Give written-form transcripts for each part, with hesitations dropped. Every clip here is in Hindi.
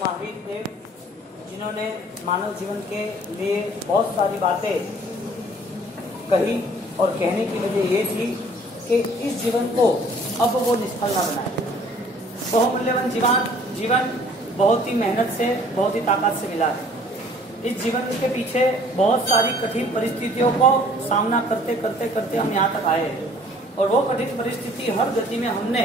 महावीर थे, जिन्होंने मानव जीवन के लिए बहुत सारी बातें कही और कहने की वजह ये थी कि इस जीवन को अब वो निष्फल ना बनाए। बहुमूल्यवान जीवन बहुत ही मेहनत से, बहुत ही ताकत से मिला है। इस जीवन के पीछे बहुत सारी कठिन परिस्थितियों को सामना करते करते करते हम यहाँ तक आए हैं, और वो कठिन परिस्थिति हर गति में हमने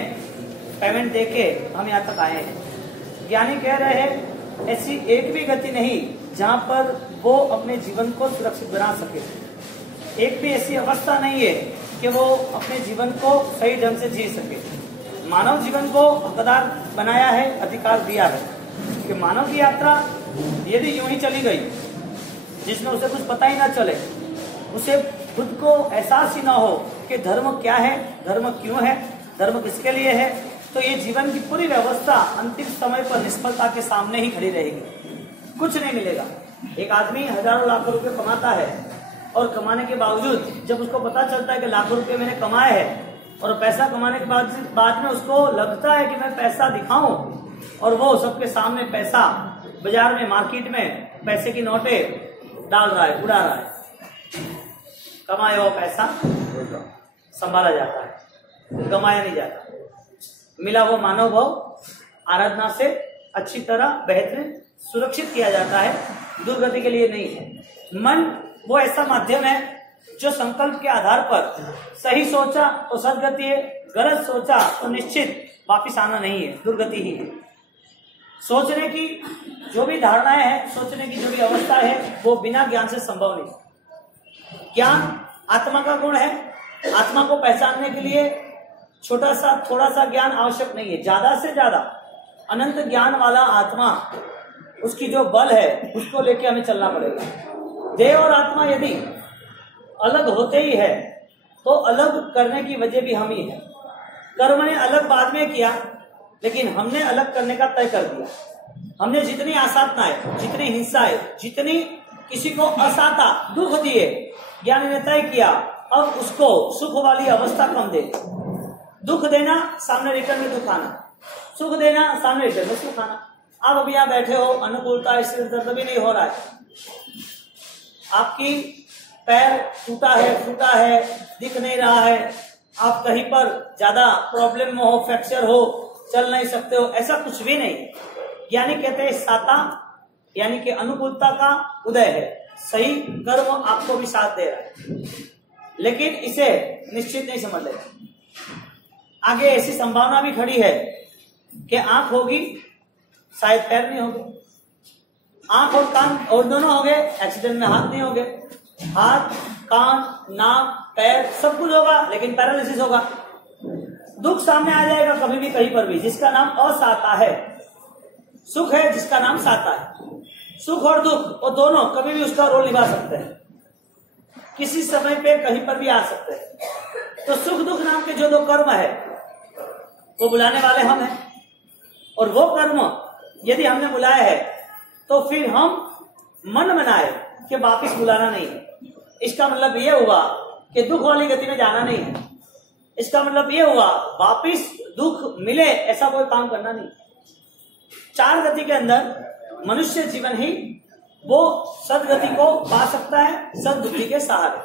पेमेंट देके हम यहाँ तक आए हैं। ज्ञानी कह रहे हैं ऐसी एक भी गति नहीं जहाँ पर वो अपने जीवन को सुरक्षित बना सके। एक भी ऐसी अवस्था नहीं है कि वो अपने जीवन को सही ढंग से जी सके। मानव जीवन को हकदार बनाया है, अधिकार दिया है कि मानव की यात्रा यदि यूं ही चली गई, जिसमें उसे कुछ पता ही ना चले, उसे खुद को एहसास ही ना हो कि धर्म क्या है, धर्म क्यों है, धर्म किसके लिए है, तो ये जीवन की पूरी व्यवस्था अंतिम समय पर निष्फलता के सामने ही खड़ी रहेगी। कुछ नहीं मिलेगा। एक आदमी हजारों लाखों रुपए कमाता है और कमाने के बावजूद जब उसको पता चलता है कि लाखों रुपए मैंने कमाए हैं, और पैसा कमाने के बाद में उसको लगता है कि मैं पैसा दिखाऊं, और वो सबके सामने पैसा बाजार में, मार्केट में पैसे की नोटे डाल रहा है, उड़ा रहा है। कमाया हुआ पैसा संभाला जाता है, गमाया नहीं जाता। मिला वो मानव भाव आराधना से अच्छी तरह बेहतरीन सुरक्षित किया जाता है, दुर्गति के लिए नहीं है। मन वो ऐसा माध्यम है जो संकल्प के आधार पर सही सोचा तो सदगति है, गलत सोचा तो निश्चित वापिस आना नहीं है, दुर्गति ही है। सोचने की जो भी धारणाएं हैं, सोचने की जो भी अवस्था है, वो बिना ज्ञान से संभव नहीं। ज्ञान आत्मा का गुण है। आत्मा को पहचानने के लिए छोटा सा थोड़ा सा ज्ञान आवश्यक नहीं है, ज्यादा से ज्यादा अनंत ज्ञान वाला आत्मा, उसकी जो बल है उसको लेके हमें चलना पड़ेगा। देह और आत्मा यदि अलग होते ही है तो अलग करने की वजह भी हम ही है। कर्म ने अलग बाद में किया, लेकिन हमने अलग करने का तय कर दिया। हमने जितनी आसाधनाएं, जितनी हिंसाएं, जितनी किसी को असाता दुख दिए, ज्ञानी ने तय किया अब उसको सुख वाली अवस्था कम दे। दुख देना, सामने रिटर्न में दुख आना, सुख देना, सामने रिटर्न में सुख आना। आप अभी यहाँ बैठे हो, अनुकूलता इससे दर्द भी नहीं हो रहा है, आपकी पैर टूटा है, फूटा है, दिख नहीं रहा है, आप कहीं पर ज्यादा प्रॉब्लम में हो, फ्रैक्चर हो, चल नहीं सकते हो, ऐसा कुछ भी नहीं। यानी कहते हैं साता यानी कि अनुकूलता का उदय है, सही कर्म आपको भी साथ दे रहा है, लेकिन इसे निश्चित नहीं समझ लेगा। आगे ऐसी संभावना भी खड़ी है कि आंख होगी, शायद पैर नहीं होंगे, आंख और कान और दोनों हो गए, एक्सीडेंट में हाथ नहीं होंगे, हाथ, कान, नाक, पैर सब कुछ होगा, लेकिन पैरालिसिस होगा। दुख सामने आ जाएगा कभी भी, कहीं पर भी, जिसका नाम असाता है। सुख है जिसका नाम साता है। सुख और दुख वो दोनों कभी भी उसका रोल निभा सकते हैं, किसी समय पे कहीं पर भी आ सकते हैं। तो सुख दुख नाम के जो दो कर्म है वो बुलाने वाले हम हैं, और वो कर्म यदि हमने बुलाया है तो फिर हम मन बनाए कि वापिस बुलाना नहीं है। इसका मतलब ये हुआ कि दुख वाली गति में जाना नहीं है। इसका मतलब ये हुआ वापिस दुख मिले ऐसा कोई काम करना नहीं। चार गति के अंदर मनुष्य जीवन ही वो सदगति को पा सकता है, सदबुद्धि के सहारे।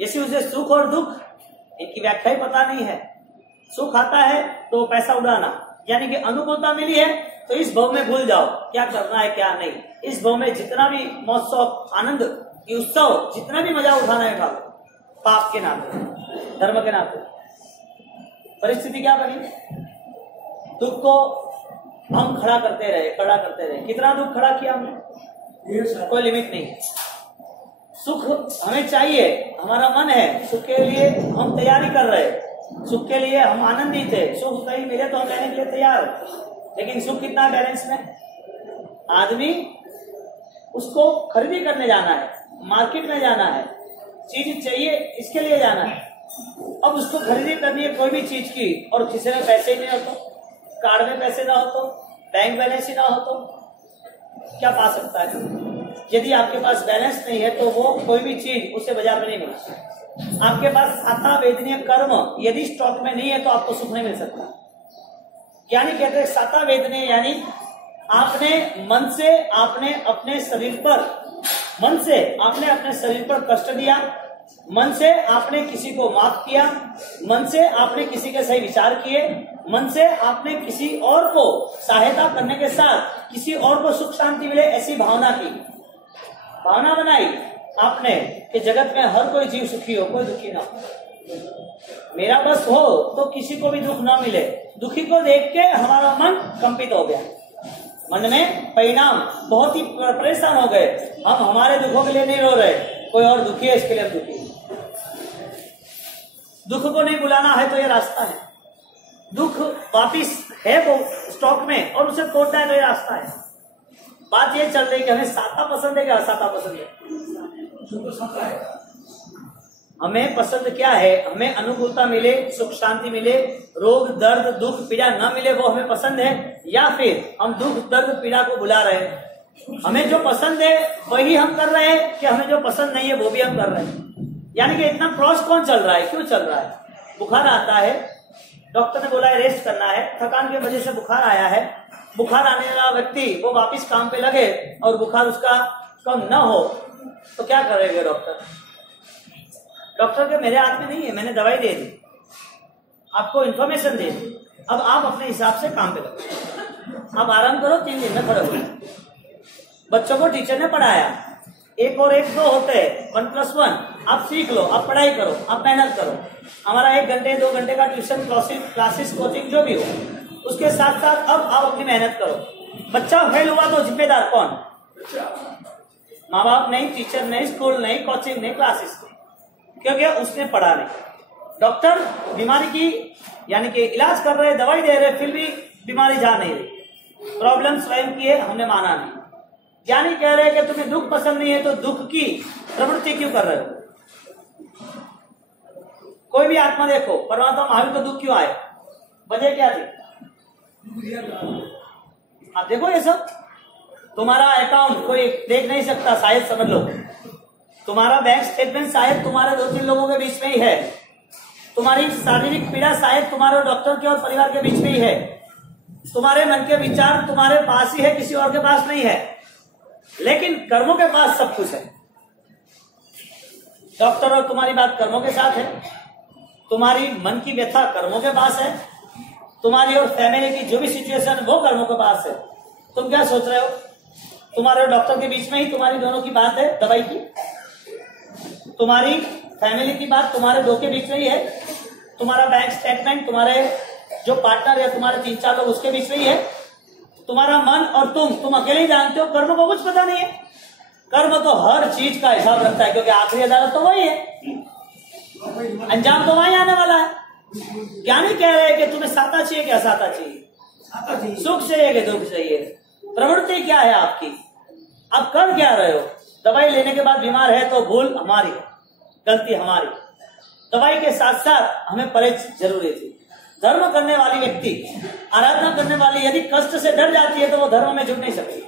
यदि उसे सुख और दुख इनकी व्याख्या ही पता नहीं है, सुख आता है तो पैसा उड़ाना, यानी कि अनुकूलता मिली है तो इस भव में भूल जाओ क्या करना है क्या नहीं। इस भव में जितना भी महोत्सव, आनंद, उत्सव, जितना भी मजा उठाना है उठा लो, पाप के नाते, धर्म के नाते। परिस्थिति क्या बनी? दुख को हम खड़ा करते रहे। कितना दुख खड़ा किया हमने, कोई लिमिट नहीं। सुख हमें चाहिए, हमारा मन है, सुख के लिए हम तैयारी कर रहे, सुख के लिए हम आनंदित है, सुख कहीं मिले तो हम लेने के लिए तैयार है, लेकिन सुख कितना बैलेंस में? आदमी उसको खरीदी करने जाना है, मार्केट में जाना है, चीज चाहिए इसके लिए जाना है। अब उसको खरीदी करनी है कोई भी चीज की, और किसी में पैसे ही नहीं हो तो, कार्ड में पैसे ना हो तो, बैंक बैलेंस ही ना हो तो क्या पा सकता है? यदि आपके पास बैलेंस नहीं है तो वो कोई भी चीज उसे बाजार में नहीं मिलती। आपके पास साता वेदनीय कर्म यदि स्टॉक में नहीं है तो आपको सुख नहीं मिल सकता। यानी कहते हैं साता वेदनीय यानी आपने मन से आपने अपने शरीर पर कष्ट दिया, मन से आपने किसी को माफ किया, मन से आपने किसी के सही विचार किए, मन से आपने किसी और को सहायता करने के साथ किसी और को सुख शांति मिले ऐसी भावना की, भावना बनाई आपने कि जगत में हर कोई जीव सुखी हो, कोई दुखी ना हो, मेरा बस हो तो किसी को भी दुख ना मिले। दुखी को देख के हमारा मन कंपित हो गया, मन में परिणाम बहुत ही परेशान हो गए। हम हमारे दुखों के लिए नहीं रो रहे, कोई और दुखी है इसके लिए हम दुखी। दुख को नहीं बुलाना है तो ये रास्ता है, दुख वापिस है वो स्टॉक में और उसे तोड़ना है तो ये रास्ता है। बात ये चल रही कि हमें साता पसंद है कि असाता पसंद है। हमें पसंद क्या है, हमें अनुकूलता मिले, सुख शांति मिले, रोग दर्द दुख पीड़ा न मिले वो हमें पसंद है, या फिर हम दुख दर्द पीड़ा को बुला रहे हैं। हमें जो पसंद है वही हम कर रहे हैं कि हमें जो पसंद नहीं है वो भी हम कर रहे हैं। यानी कि इतना क्रॉस कौन चल रहा है, क्यों चल रहा है? बुखार आता है, डॉक्टर ने बोला है रेस्ट करना है, थकान की वजह से बुखार आया है, बुखार आने वाला व्यक्ति वो वापिस काम पे लगे और बुखार उसका कम न हो तो क्या करेंगे डॉक्टर? डॉक्टर के मेरे हाथ में नहीं है, मैंने दवाई दे दी, आपको इन्फॉर्मेशन दे दी, अब आप अपने हिसाब से काम पे लगो, आप आराम करो, 3 दिन में खड़े हो। बच्चों को टीचर ने पढ़ाया, 1 और 1 2 होते हैं, 1+1, आप सीख लो, आप पढ़ाई करो, आप मेहनत करो। हमारा 1 घंटे 2 घंटे का ट्यूशन क्लासेस कोचिंग जो भी हो, उसके साथ साथ अब आप अपनी मेहनत करो। बच्चा फेल हुआ तो जिम्मेदार कौन? माँ बाप नहीं, टीचर नहीं, स्कूल नहीं, कोचिंग नहीं, क्लासेस नहीं, क्योंकि उसने पढ़ा नहीं। डॉक्टर बीमारी की यानी कि इलाज कर रहे, दवाई दे रहे, फिर भी बीमारी जा नहीं रही, प्रॉब्लम स्वयं की है, हमने माना नहीं। यानी कह रहे हैं कि तुम्हें दुख पसंद नहीं है तो दुख की प्रवृत्ति क्यों कर रहे हो? कोई भी आत्मा देखो, परमात्मा महावीर को दुख क्यों आए, वजह क्या थी? आप देखो ये सब, तुम्हारा अकाउंट कोई देख नहीं सकता, शायद समझ लो, तुम्हारा बैंक स्टेटमेंट शायद तुम्हारे 2-3 लोगों के बीच में ही है, तुम्हारी शारीरिक पीड़ा शायद तुम्हारे डॉक्टर के और परिवार के बीच में ही है, तुम्हारे मन के विचार तुम्हारे पास ही है, किसी और के पास नहीं है, लेकिन कर्मों के पास सब कुछ है। डॉक्टर और तुम्हारी बात कर्मों के साथ है, तुम्हारी मन की व्यथा कर्मों के पास है, तुम्हारी और फैमिली की जो भी सिचुएशन वो कर्मों के पास है। तुम क्या सोच रहे हो? तुम्हारे और डॉक्टर के बीच में ही तुम्हारी दोनों की बात है दवाई की, तुम्हारी फैमिली की बात तुम्हारे 2 के बीच में ही है, तुम्हारा बैंक स्टेटमेंट तुम्हारे जो पार्टनर या तुम्हारे 3-4 लोग उसके बीच में ही है, तुम्हारा मन और तुम अकेले ही जानते हो, कर्म को कुछ पता नहीं है। कर्म तो हर चीज का हिसाब रखता है, क्योंकि आखिरी अदालत तो वही है, अंजाम तो वही आने वाला है। ज्ञानी कह रहे हैं कि तुम्हें साता चाहिए कि असाता चाहिए, सुख चाहिए कि दुख चाहिए, प्रवृत्ति क्या है आपकी, आप कर क्या रहे हो? दवाई लेने के बाद बीमार है तो भूल हमारी है, गलती हमारी। दवाई के साथ साथ हमें परहेज जरूरी थी। धर्म करने वाली व्यक्ति, आराधना करने वाली यदि कष्ट से डर जाती है तो वो धर्म में जुड़ नहीं सकती।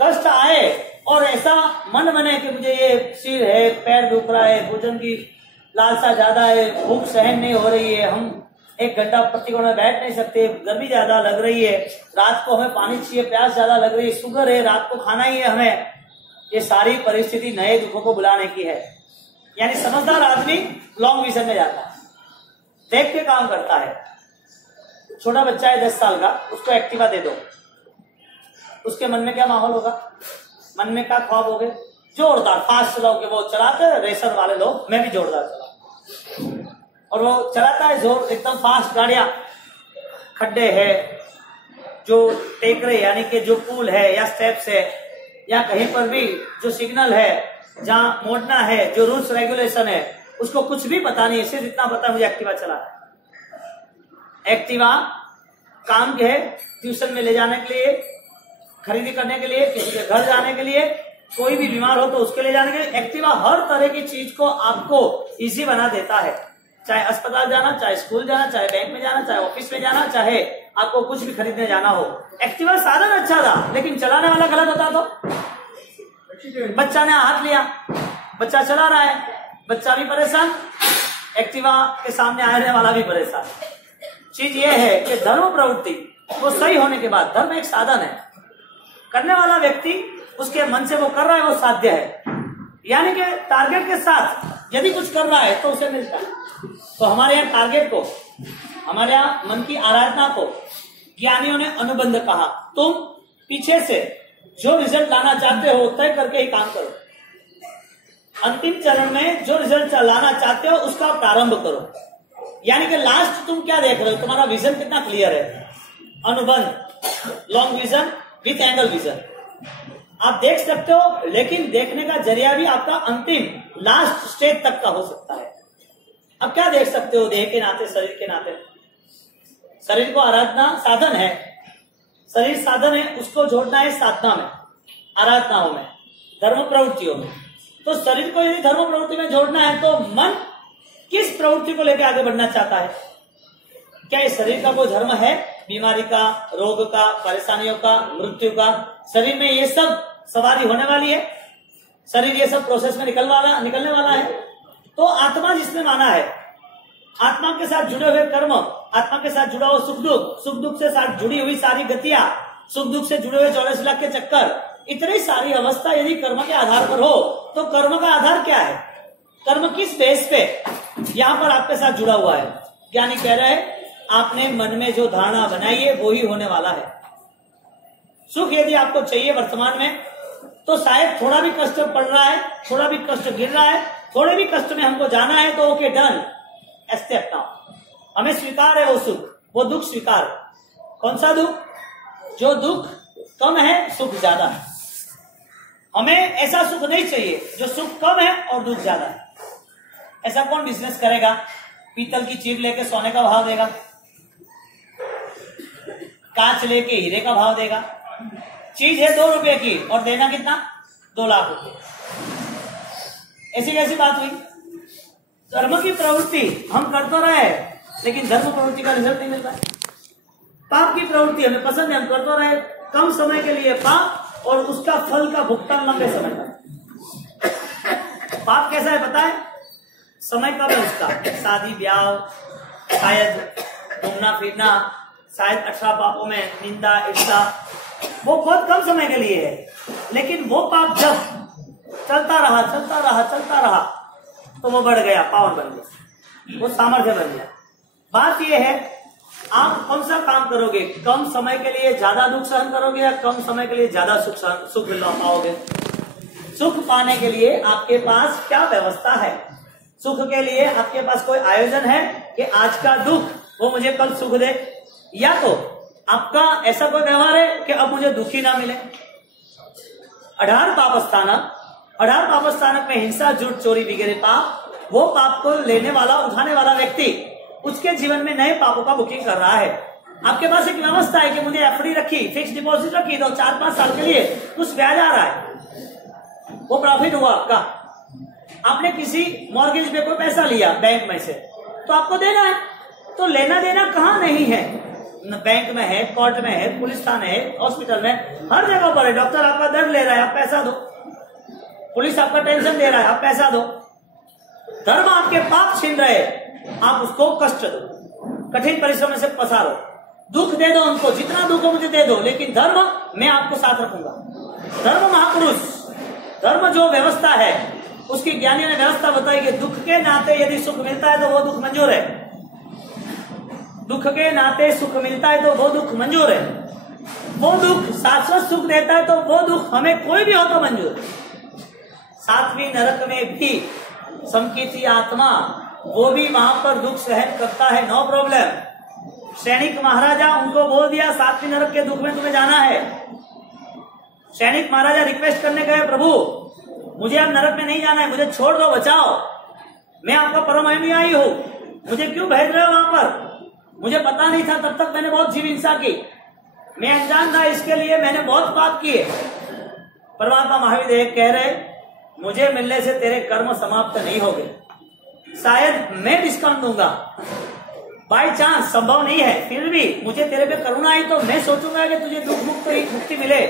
कष्ट आए और ऐसा मन बने कि मुझे ये सिर है, पैर दुख रहा है, भोजन की लालसा ज्यादा है, भूख सहन नहीं हो रही है, हम 1 घंटा प्रतिकोण में बैठ नहीं सकते, गर्मी ज्यादा लग रही है, रात को हमें पानी चाहिए, प्यास ज्यादा लग रही है, शुगर है, रात को खाना ही है हमें, ये सारी परिस्थिति नए दुखों को बुलाने की है। यानी समझदार आदमी लॉन्ग विजन में जाता है, देख के काम करता है। छोटा बच्चा है 10 साल का, उसको एक्टिवा दे दो, उसके मन में क्या माहौल होगा? मन में क्या ख्वाब हो गए? जोरदार फास्ट चलाओगे, वो चलाते हैं रेसर वाले लोग, मैं भी जोरदार चला, और वो चलाता है जोर एकदम फास्ट गाड़ियां, खड्डे है, जो टेकरे यानी कि जो पुल है या स्टेप्स है या कहीं पर भी जो सिग्नल है जहां मोड़ना है, जो रूल्स रेगुलेशन है, उसको कुछ भी पता नहीं है, सिर्फ इतना पता है मुझे एक्टिवा चलाना है। एक्टिवा काम के है, ट्यूशन में ले जाने के लिए, खरीदी करने के लिए, किसी के घर जाने के लिए, कोई भी बीमार हो तो उसके ले जाने के लिए। एक्टिवा हर तरह की चीज को आपको इजी बना देता है, चाहे अस्पताल जाना, चाहे स्कूल जाना, चाहे बैंक में जाना, चाहे ऑफिस में जाना, चाहे आपको कुछ भी खरीदने जाना हो। एक्टिवा साधन अच्छा था, लेकिन चलाने वाला गलत होता तो बच्चा ने हाथ लिया, बच्चा चला रहा है, बच्चा भी परेशान, एक्टिवा के सामने आने वाला भी परेशान। चीज ये है कि धर्म प्रवृत्ति वो सही होने के बाद, धर्म एक साधन है, करने वाला व्यक्ति उसके मन से वो कर रहा है, वो साध्य है, यानी कि टारगेट के साथ यदि कुछ कर रहा है तो उसे मिलता है। तो हमारे यहाँ टारगेट को, हमारे यहाँ मन की आराधना को ज्ञानियों ने अनुबंध कहा। तुम पीछे से जो रिजल्ट लाना चाहते हो तय करके ही काम करो, अंतिम चरण में जो रिजल्ट लाना चाहते हो उसका प्रारंभ करो। यानी कि लास्ट तुम क्या देख रहे हो, तुम्हारा विजन कितना क्लियर है, अनुबंध, long vision with angle vision आप देख सकते हो, लेकिन देखने का जरिया भी आपका अंतिम लास्ट स्टेज तक का हो सकता है। अब क्या देख सकते हो, देह के नाते, शरीर के नाते, शरीर को आराधना साधन है, शरीर साधन है, उसको जोड़ना है साधना में, आराधनाओं में, धर्म प्रवृत्तियों में। तो शरीर को यदि धर्म प्रवृत्ति में जोड़ना है तो मन किस प्रवृत्ति को लेकर आगे बढ़ना चाहता है? क्या इस शरीर का कोई धर्म है? बीमारी का, रोग का, परेशानियों का, मृत्यु का, शरीर में ये सब सवारी होने वाली है, शरीर ये सब प्रोसेस में निकलने वाला है। तो आत्मा जिसने माना है, आत्मा के साथ जुड़े हुए कर्म, आत्मा के साथ जुड़ा हुआ सुख दुख, सुख दुख से साथ जुड़ी हुई सारी गतियां, सुख दुख से जुड़े हुए 44 लाख के चक्कर, इतनी सारी अवस्था यदि कर्म के आधार पर हो तो कर्म का आधार क्या है? कर्म किस बेस पे यहाँ पर आपके साथ जुड़ा हुआ है? ज्ञानी कह रहे हैं आपने मन में जो धारणा बनाई है वो ही होने वाला है। सुख यदि आपको चाहिए वर्तमान में, तो शायद थोड़ा भी कष्ट पड़ रहा है, थोड़ा भी कष्ट गिर रहा है, थोड़े भी कष्ट में हमको जाना है, तो ओके डन, एक्सेप्ट नाउ, हमें स्वीकार है वो सुख, वो दुख स्वीकार। कौन सा दुख? जो दुख कम है, सुख ज्यादा है। हमें ऐसा सुख नहीं चाहिए जो सुख कम है और दुख ज्यादा है। ऐसा कौन बिजनेस करेगा? पीतल की चीज लेके सोने का भाव देगा, कांच लेके हीरे का भाव देगा। चीज है 2 रुपए की और देना कितना? 2 लाख रुपए। ऐसी कैसी बात हुई? धर्म की प्रवृत्ति हम कर तो रहे, लेकिन धर्म प्रवृत्ति का रिजल्ट नहीं मिल रहा है। पाप की प्रवृत्ति हमें पसंद है, हम कर तो रहे, कम समय के लिए पाप और उसका फल का भुगतान लंबे समय का। पाप कैसा है पता है? समय कब है उसका? शादी ब्याह, शायद घूमना फिरना, शायद 18 पापों में निंदा, ईर्ष्या, वो बहुत कम समय के लिए है। लेकिन वो पाप जब चलता रहा तो वो बढ़ गया, पावर बन गया, वो सामर्थ्य बन गया। बात ये है आप कौन सा काम करोगे? कम समय के लिए ज्यादा दुख सहन करोगे या कम समय के लिए ज्यादा सुख ला पाओगे? सुख पाने के लिए आपके पास क्या व्यवस्था है? सुख के लिए आपके पास कोई आयोजन है कि आज का दुख वो मुझे कल सुख दे, या तो आपका ऐसा कोई व्यवहार है कि अब मुझे दुखी ना मिले। 18 पाप स्थानक में हिंसा, झूठ, चोरी वगैरह पाप, वो पाप को लेने वाला, उठाने वाला व्यक्ति उसके जीवन में नए पापों का बुकिंग कर रहा है। आपके पास एक व्यवस्था है कि मुझे एफडी रखी, फिक्स डिपॉजिट रखी, तो 4-5 साल के लिए कुछ ब्याज आ रहा है, वो प्रॉफिट हुआ आपका। आपने किसी मॉर्गेज पे कोई पैसा लिया बैंक में से, तो आपको देना है। तो लेना देना कहाँ नहीं है? बैंक में है, कोर्ट में है, पुलिस थाने है, हॉस्पिटल में, हर जगह पर है। डॉक्टर आपका दर्द ले रहा है, आप पैसा दो। पुलिस आपका टेंशन दे रहा है, आप पैसा दो। धर्म आपके पाप छीन रहे, आप उसको कष्ट दो, कठिन परिश्रम से पसारो, दुख दे दो उनको, जितना दुख हो मुझे दे दो, लेकिन धर्म मैं आपको साथ रखूंगा। धर्म महापुरुष, धर्म जो व्यवस्था है उसकी ज्ञानी ने व्यवस्था बताई कि दुख के नाते यदि सुख मिलता है तो वो दुख मंजूर है। दुख के नाते सुख मिलता है तो वो दुख मंजूर है। वो दुख शाश्वत सुख देता है तो वो दुख हमें कोई भी हो तो मंजूर है। 7वीं नरक में भी समकीर्ति आत्मा, वो भी वहां पर दुख सहन करता है, नो प्रॉब्लम। सैनिक महाराजा उनको बोल दिया 7वीं नरक के दुख में तुम्हें जाना है। सैनिक महाराजा रिक्वेस्ट करने गए, प्रभु मुझे अब नरक में नहीं जाना है, मुझे छोड़ दो, बचाओ, मैं आपका परम अनुयायी हूं, मुझे क्यों भेज रहे हो वहां पर? मुझे पता नहीं था, तब तक मैंने बहुत जीव हिंसा की, मैं अनजान था, इसके लिए मैंने बहुत पाप किए। परमात्मा महावीर कह रहे, मुझे मिलने से तेरे कर्म समाप्त नहीं हो गए, शायद मैं डिस्काउंट दूंगा, बाई चांस, संभव नहीं है, फिर भी मुझे तेरे पे करुणा आई तो मैं सोचूंगा कि तुझे दुख मुक्ति मिले,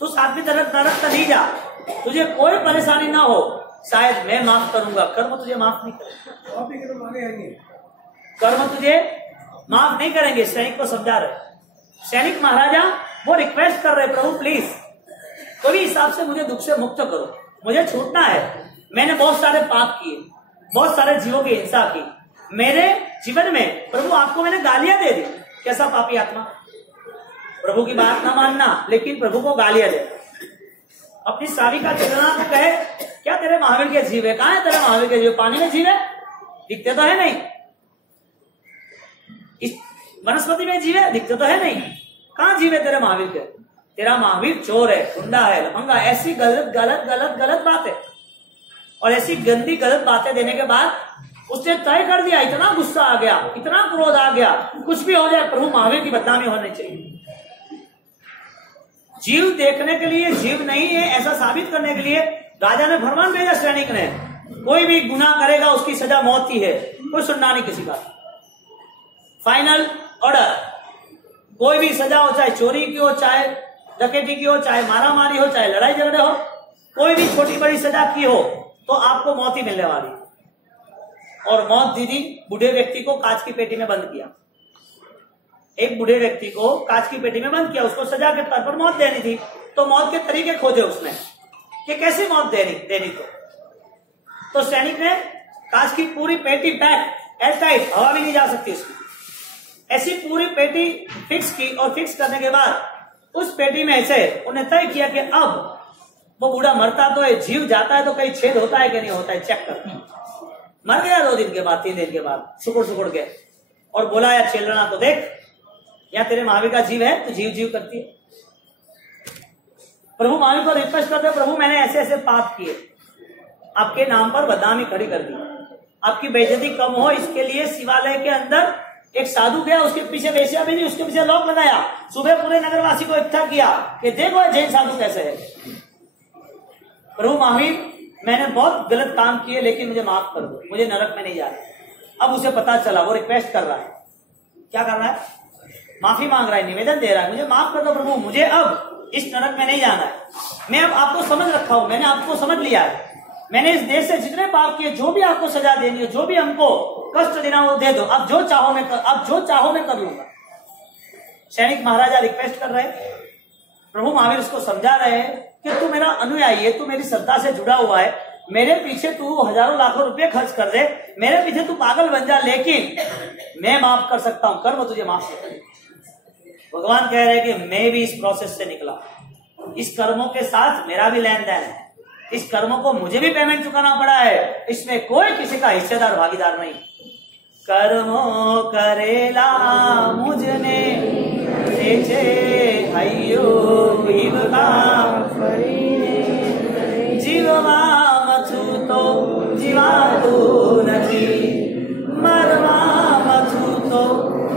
तू 7वीं नरक तो नहीं जा, तुझे कोई परेशानी ना हो, शायद मैं माफ करूंगा। कर्म तुझे माफ नहीं करेंगे, कर्म तुझे माफ नहीं करेंगे। सैनिक को समझा रहे, सैनिक महाराजा वो रिक्वेस्ट कर रहे, प्रभु प्लीज कोई भी हिसाब से मुझे दुख से मुक्त करो, मुझे छूटना है। मैंने बहुत सारे पाप किए, बहुत सारे जीवों की हिंसा की, मेरे जीवन में प्रभु आपको मैंने गालियां दे दी। कैसा पापी आत्मा, प्रभु की बात ना मानना लेकिन प्रभु को गालियां दे। अपनी साविका चंद्रमा को कहे, क्या तेरे महावीर के जीव है? कहां है तेरे महावीर के जीव? पानी में जीव है, दिखते तो है नहीं। इस वनस्पति में जीव है, दिखते तो है नहीं। कहां जीव है तेरे महावीर के? तेरा महावीर चोर है, गुंडा है, लफंगा। ऐसी गलत गलत गलत गलत बातें और ऐसी गंदी गलत बातें देने के बाद उसने तय कर दिया, इतना गुस्सा आ गया, इतना क्रोध आ गया, कुछ भी हो जाए प्रभु महावीर की बदनामी होनी चाहिए। जीव देखने के लिए जीव नहीं है ऐसा साबित करने के लिए राजा ने फरमान भेजा सैनिक ने, कोई भी गुनाह करेगा उसकी सजा मौत ही है, कोई सुनना नहीं किसी का। फाइनल ऑर्डर, कोई भी सजा हो, चाहे चोरी की हो, चाहे डकैती की हो, चाहे मारामारी हो, चाहे लड़ाई झगड़े हो, कोई भी छोटी बड़ी सजा की हो तो आपको मौत ही मिलने वाली। और मौत दीदी बूढ़े व्यक्ति को कांच की पेटी में बंद किया। एक बूढ़े व्यक्ति को कांच की पेटी में बंद किया, उसको सजा के तौर पर मौत देनी थी। तो मौत के तरीके खोजे उसने कि कैसे मौत देनी तो सैनिक ने कांच की पूरी पेटी पैक एयरटाइट, हवा भी नहीं जा सकती उसकी, ऐसी पूरी पेटी फिक्स की। और फिक्स करने के बाद उस पेटी में ऐसे उन्हें तय किया कि अब वो बूढ़ा मरता तो है, जीव जाता है तो कहीं छेद होता है कि नहीं होता है, चेक कर। मर गया 2 दिन के बाद, 3 दिन के बाद सुकुड़ के, और बोला यार चेलना तो देख, या तेरे महावीर का जीव है तो जीव जीव करती है। प्रभु महावीर को रिक्वेस्ट करते, प्रभु मैंने ऐसे ऐसे पाप किए, आपके नाम पर बदनामी खड़ी कर दी, आपकी बेइज्जती कम हो इसके लिए शिवालय के अंदर एक साधु गया, उसके पीछे वेश्या भेजी, उसके पीछे लॉक लगाया, सुबह पूरे नगरवासी को इकट्ठा किया कि देखो जैन साधु कैसे है। प्रभु महावीर मैंने बहुत गलत काम किए लेकिन मुझे माफ कर दो, मुझे नरक में नहीं जाना। अब उसे पता चला, वो रिक्वेस्ट कर रहा है, क्या कर रहा है, माफी मांग रहा है, निवेदन दे रहा है, मुझे माफ कर दो प्रभु, मुझे अब इस नरक में नहीं जाना है। मैं अब आपको समझ रखा हूं, मैंने आपको समझ लिया है, मैंने इस देश से जितने पाप किए, जो भी आपको सजा देनी है, जो भी हमको कष्ट देना वो दे दो, अब जो चाहो मैं कर लूंगा। सैनिक महाराजा रिक्वेस्ट कर रहे, प्रभु महावीर उसको समझा रहे हैं कि तू मेरा अनुयायी है, तू मेरी श्रद्धा से जुड़ा हुआ है, मेरे पीछे तू हजारों लाखों रुपए खर्च कर दे, मेरे पीछे तू पागल बन जा, लेकिन मैं माफ कर सकता हूं, कर वो तुझे माफ कर। भगवान कह रहे हैं कि मैं भी इस प्रोसेस से निकला, इस कर्मों के साथ मेरा भी लेन देन है, इस कर्मों को मुझे भी पेमेंट चुकाना पड़ा है, इसमें कोई किसी का हिस्सेदार भागीदार नहीं। कर्मों करेला मुझने जीववा मथु तो जीवादू નથી, मरवा मथु तो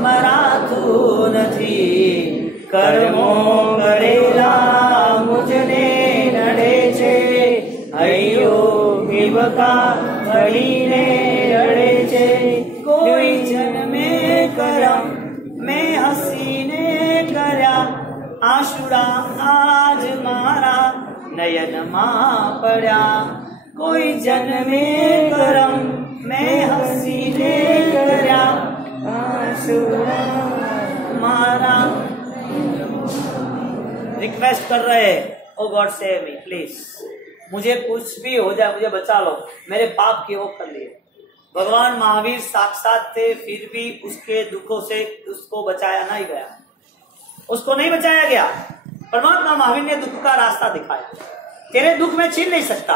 मराथू નથી, कर्मो करेला मुझने नडे छे, हयो विवका भळीने रडे छे। कोई जन्मे करम मैं हसीने कर्या, आशुड़ा आज मारा नयन मां पड़ा। कोई जन्मे करम मैं हसीने कर्या, आशुड़ा मारा। रिक्वेस्ट कर रहे, ओ गॉड सेव मी प्लीज, मुझे कुछ भी हो जाए मुझे बचा लो, मेरे पाप की वो कर लिए। भगवान महावीर साक्षात थे, फिर भी उसके दुखों से उसको बचाया नहीं गया, उसको नहीं बचाया गया। परमात्मा महावीर ने दुख का रास्ता दिखाया, तेरे दुख में छीन नहीं सकता,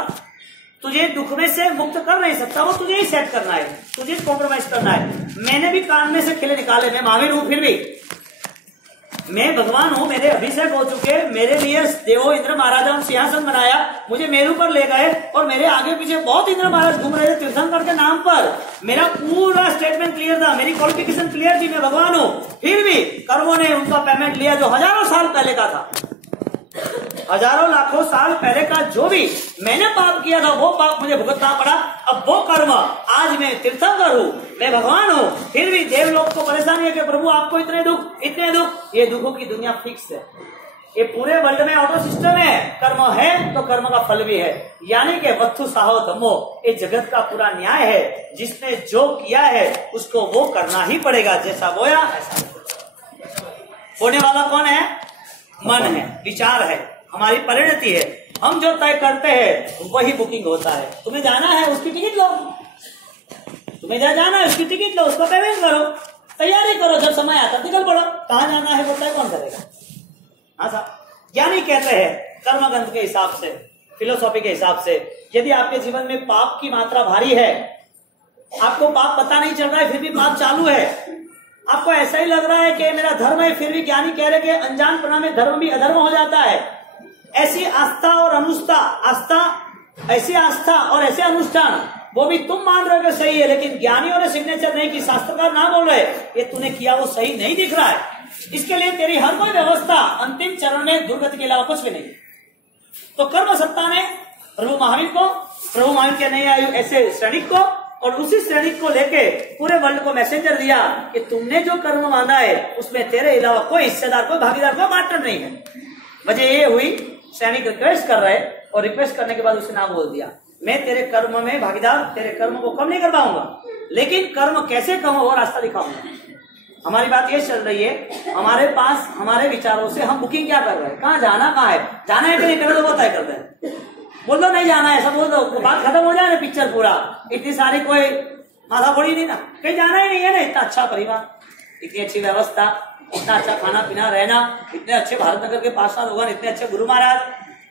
तुझे दुख में से मुक्त कर नहीं सकता, वो तुझे ही सेट करना है, तुझे कॉम्प्रोमाइज करना है। मैंने भी कान में से खिले निकाले, मैं महावीर हूं, फिर भी मैं भगवान हूं, मेरे अभिषेक हो चुके, मेरे लिए देवो इंद्र महाराजा ने सिंहासन बनाया, मुझे मेरू पर ले गए और मेरे आगे पीछे बहुत इंद्र महाराज घूम रहे थे तीर्थंकर के नाम पर। मेरा पूरा स्टेटमेंट क्लियर था, मेरी क्वालिफिकेशन क्लियर थी, मैं भगवान हूं, फिर भी कर्मों ने उनका पेमेंट लिया जो हजारों साल पहले का था, हजारों लाखों साल पहले का जो भी मैंने पाप किया था वो पाप मुझे भुगतना पड़ा। अब वो कर्म, आज मैं तीर्थंकर हूं, मैं भगवान हूं, फिर भी देव लोग को परेशानी है कि प्रभु आपको इतने दुख। ये दुखों की दुनिया फिक्स है, ये पूरे वर्ल्ड में ऑटो सिस्टम है, कर्म है तो कर्म का फल भी है, यानी कि वत्थु साहो धम्मो, ये जगत का पूरा न्याय है, जिसने जो किया है उसको वो करना ही पड़ेगा, जैसा बोया ऐसा। होने वाला कौन है? मन है, विचार है, हमारी परिणति है। हम जो तय करते हैं वही बुकिंग होता है। तुम्हें जाना है उसकी टिकट लो, तुम्हें जहाँ जाना है उसकी टिकट लो, उसका पेमेंट करो, तैयारी करो, जब समय आता निकल पड़ो। कहाँ जाना है वो तय कौन करेगा? हाँ साहब, ज्ञानी कहते हैं कर्मगंध के हिसाब से, फिलोसॉफी के हिसाब से, यदि आपके जीवन में पाप की मात्रा भारी है, आपको पाप पता नहीं चल रहा है फिर भी पाप चालू है, आपको ऐसा ही लग रहा है कि मेरा धर्म है, फिर भी ज्ञानी कह रहे कि अनजानपना में धर्म भी अधर्म हो जाता है, ऐसी आस्था और ऐसी आस्था और ऐसे अनुष्ठान वो भी तुम मान रहे हो कि सही है, लेकिन ज्ञानियों ने सिग्नेचर नहीं की, शास्त्रकार ना बोल रहे ये तूने किया वो सही नहीं दिख रहा है, इसके लिए तेरी हर कोई व्यवस्था अंतिम चरण में दुर्गति के अलावा कुछ भी नहीं। तो कर्म सत्ता ने प्रभु महावीर के नई आयु ऐसे श्रेणिक को और उसी श्रेणिक को लेके पूरे वर्ल्ड को मैसेंजर दिया कि तुमने जो कर्म बांधा है उसमें तेरे अलावा कोई हिस्सेदार, कोई भागीदार, कोई पार्टनर नहीं है। वजह ये हुई, सैनिक रिक्वेस्ट कर रहे और रिक्वेस्ट करने के बाद उसने ना बोल दिया, मैं तेरे कर्म में भागीदार, तेरे कर्म को कम नहीं कर पाऊंगा, लेकिन कर्म कैसे कम हो वो रास्ता दिखाऊंगा। हमारी बात ये चल रही है, हमारे पास हमारे विचारों से हम बुकिंग क्या कर रहे हैं, कहाँ जाना, कहाँ है, जाना है कि नहीं, पहले तो तय करते हैं, बोल दो नहीं जाना है, सब बोल दो, बात खत्म हो जाए ना, पिक्चर पूरा, इतनी सारी कोई माथा फोड़ी नहीं ना, कहीं जाना ही नहीं है ना, इतना अच्छा परिवार, इतनी अच्छी व्यवस्था, इतना अच्छा खाना पीना रहना, इतने अच्छे भारत नगर के पार्षद होगा, इतने अच्छे गुरु महाराज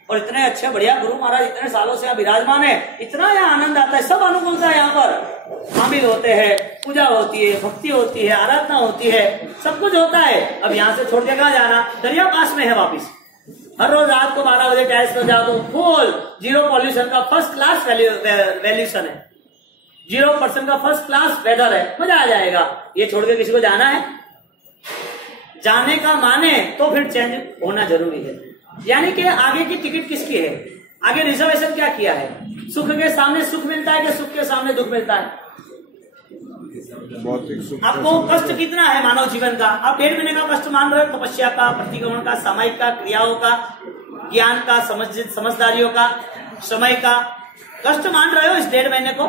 और इतने अच्छे बढ़िया गुरु महाराज इतने सालों से यहाँ विराजमान है, इतना यहाँ आनंद आता है, सब अनुकूलता यहाँ पर शामिल होते हैं, पूजा होती है, भक्ति होती है, आराधना होती है, सब कुछ होता है। अब यहाँ से छोड़ के कहाँ जाना, दरिया पास में है वापिस, हर रोज रात को 12 बजे टैक्स कर जाओ तो फुल 0 पॉल्यूशन का फर्स्ट क्लास वैल्यूशन है, 0% का फर्स्ट क्लास वेदर है, मजा आ जाएगा। ये छोड़ के किसी को जाना है, जाने का माने तो फिर चेंज होना जरूरी है। यानी कि आगे की टिकट किसकी है, आगे रिजर्वेशन क्या किया है, सुख के सामने सुख मिलता है कि सुख के सामने दुख मिलता है? आपको कष्ट कितना है मानव जीवन का, आप 1.5 महीने का कष्ट मान रहे हो, तपस्या का, प्रतिक्रमण का, सामायिक का, क्रियाओं का, ज्ञान का, समझदारियों का, समय का कष्ट मान रहे हो इस 1.5 महीने को?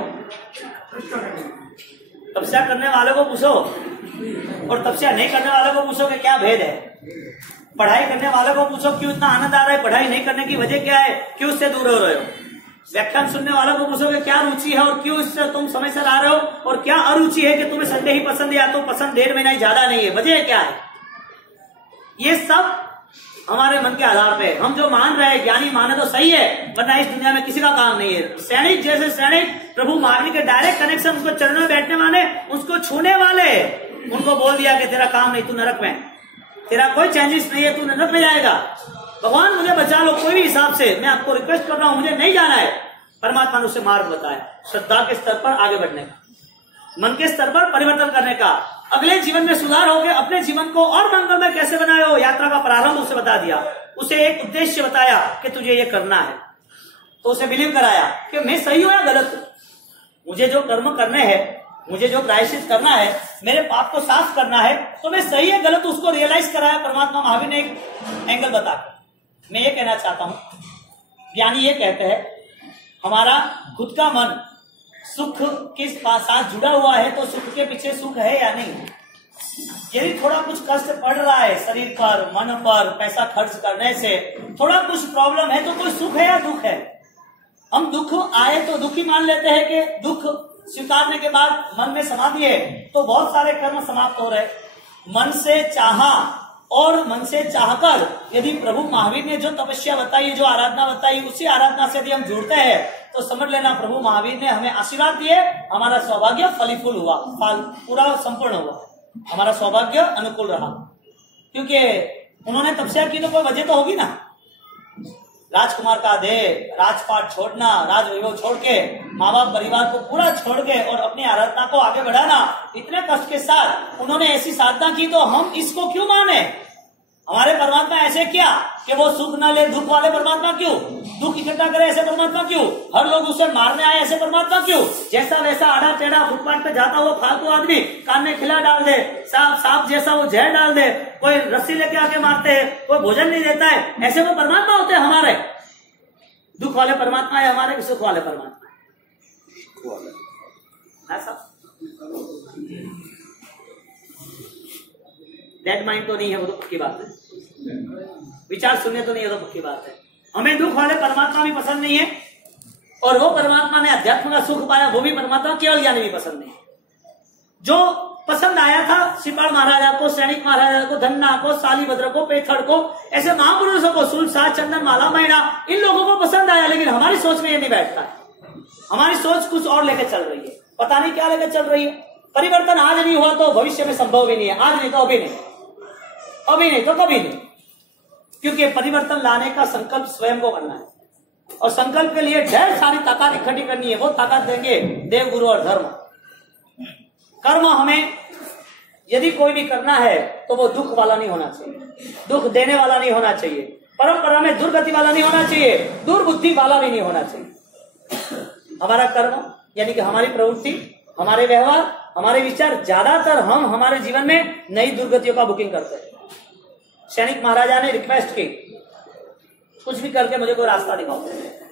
तपस्या करने वालों को पूछो और तपस्या नहीं करने वालों को पूछो कि क्या भेद है, पढ़ाई करने वालों को पूछो क्यों इतना आनंद आ रहा है, पढ़ाई नहीं करने की वजह क्या है, क्यों उससे दूर हो रहे हो, व्याख्यान सुनने वालों को पूछो कि क्या रुचि है और क्यों इससे तुम समय से आ रहे हो, और क्या अरुचि है कि तुम्हें संडे ही पसंद या तो पसंद 1.5 महीना ही ज्यादा नहीं है, वजह क्या है? ये सब हमारे मन के आधार पे, हम जो मान रहे हैं ज्ञानी माने तो सही है, वरना इस दुनिया में किसी का काम नहीं है। सैनिक जैसे सैनिक प्रभु महावीर के डायरेक्ट कनेक्शन, उसको चरणों में बैठने वाले, उसको छूने वाले, उनको बोल दिया कि तेरा काम नहीं, तू नरक में, तेरा कोई चेंजेस नहीं है, तू नरक में जाएगा, भगवान मुझे बचा लो कोई भी हिसाब से, मैं आपको रिक्वेस्ट कर रहा हूं, मुझे नहीं जाना है। परमात्मा ने उसे मार्ग बताया, श्रद्धा के स्तर पर आगे बढ़ने का, मन के स्तर पर परिवर्तन करने का, अगले जीवन में सुधार हो गए, अपने जीवन को और मंगलमय कैसे बनाए हो, यात्रा का प्रारंभ उसे बता दिया, उसे एक उद्देश्य बताया कि तुझे ये करना है, तो उसे बिलीव कराया कि मैं सही हूं या गलत हूं, मुझे जो कर्म करने हैं, मुझे जो प्रायश्चित करना है, मेरे पाप को साफ करना है, तो मैं सही है गलत उसको रियलाइज कराया परमात्मा महावीर ने एक एंगल बताकर। मैं ये कहना चाहता हूं, ज्ञानी ये कहते हैं हमारा खुद का मन सुख के साथ जुड़ा हुआ है, तो सुख के पीछे सुख है या नहीं। यदि थोड़ा कुछ कष्ट पड़ रहा है शरीर पर, मन पर, पैसा खर्च करने से थोड़ा कुछ प्रॉब्लम है, तो कोई सुख है या दुख है? हम दुख आए तो दुखी मान लेते हैं कि दुख स्वीकारने के बाद मन में समाधि है, तो बहुत सारे कर्म समाप्त हो रहे। मन से चाहा और मन से चाहकर यदि प्रभु महावीर ने जो तपस्या बताई, जो आराधना बताई, उसी आराधना से यदि हम जुड़ते हैं तो समझ लेना प्रभु महावीर ने हमें आशीर्वाद दिए, हमारा सौभाग्य फलीफुल हुआ, फल पूरा संपूर्ण हुआ, हमारा सौभाग्य अनुकूल रहा, क्योंकि उन्होंने तपस्या की तो कोई वजह तो होगी ना। राजकुमार का देह, राजपाट छोड़ना, राजवैभव छोड़ के, माँ बाप परिवार को पूरा छोड़ के और अपनी आराधना को आगे बढ़ाना, इतने कष्ट के साथ उन्होंने ऐसी साधना की, तो हम इसको क्यों माने? हमारे परमात्मा ऐसे क्या कि वो सुख न ले, दुख वाले परमात्मा क्यों? दुख इकट्ठा करे ऐसे परमात्मा क्यों? हर लोग उसे मारने आए ऐसे परमात्मा क्यों? जैसा वैसा आड़ा टेढ़ा फुटपाथ पे जाता हुआ फालतू आदमी कान में खिला डाल दे, सांप जैसा वो जहर डाल दे, कोई रस्सी लेके आके मारते है, कोई भोजन नहीं देता है, ऐसे वो परमात्मा होते हैं हमारे? दुख वाले परमात्मा है हमारे, सुख वाले परमात्मा है? ऐसा डेड माइंड तो नहीं है, वो तो पक्की बात है, विचार शून्य तो नहीं है, तो पक्की बात है। हमें दुख वाले परमात्मा भी पसंद नहीं है, और वो परमात्मा ने अध्यात्म का सुख पाया वो भी परमात्मा केवल ज्ञानी भी पसंद नहीं है। जो पसंद आया था सिपाड़ महाराजा को, सैनिक महाराजा को, धन्ना को, सालीभद्र को, पेथड़ को, ऐसे महापुरुषों को, सुलसा, चंदन माला, मैना, इन लोगों को पसंद आया, लेकिन हमारी सोच में ये नहीं बैठता है। हमारी सोच कुछ और लेकर चल रही है, पता नहीं क्या लेकर चल रही है। परिवर्तन आज नहीं हुआ तो भविष्य में संभव भी नहीं है, आज नहीं तो अभी नहीं, अभी नहीं तो कभी नहीं, क्योंकि परिवर्तन लाने का संकल्प स्वयं को करना है, और संकल्प के लिए ढेर सारी ताकत इकट्ठी करनी है। वो ताकत देंगे देव, गुरु और धर्म। कर्म हमें यदि कोई भी करना है तो वो दुख वाला नहीं होना चाहिए, दुख देने वाला नहीं होना चाहिए, परंपरा में दुर्गति वाला नहीं होना चाहिए, दुर्बुद्धि वाला भी नहीं होना चाहिए। हमारा कर्म यानी कि हमारी प्रवृत्ति, हमारे व्यवहार, हमारे विचार, ज्यादातर हम हमारे जीवन में नई दुर्गतियों का बुकिंग करते हैं। सैनिक महाराजा ने रिक्वेस्ट की, कुछ भी करके मुझे कोई रास्ता दिखाओ।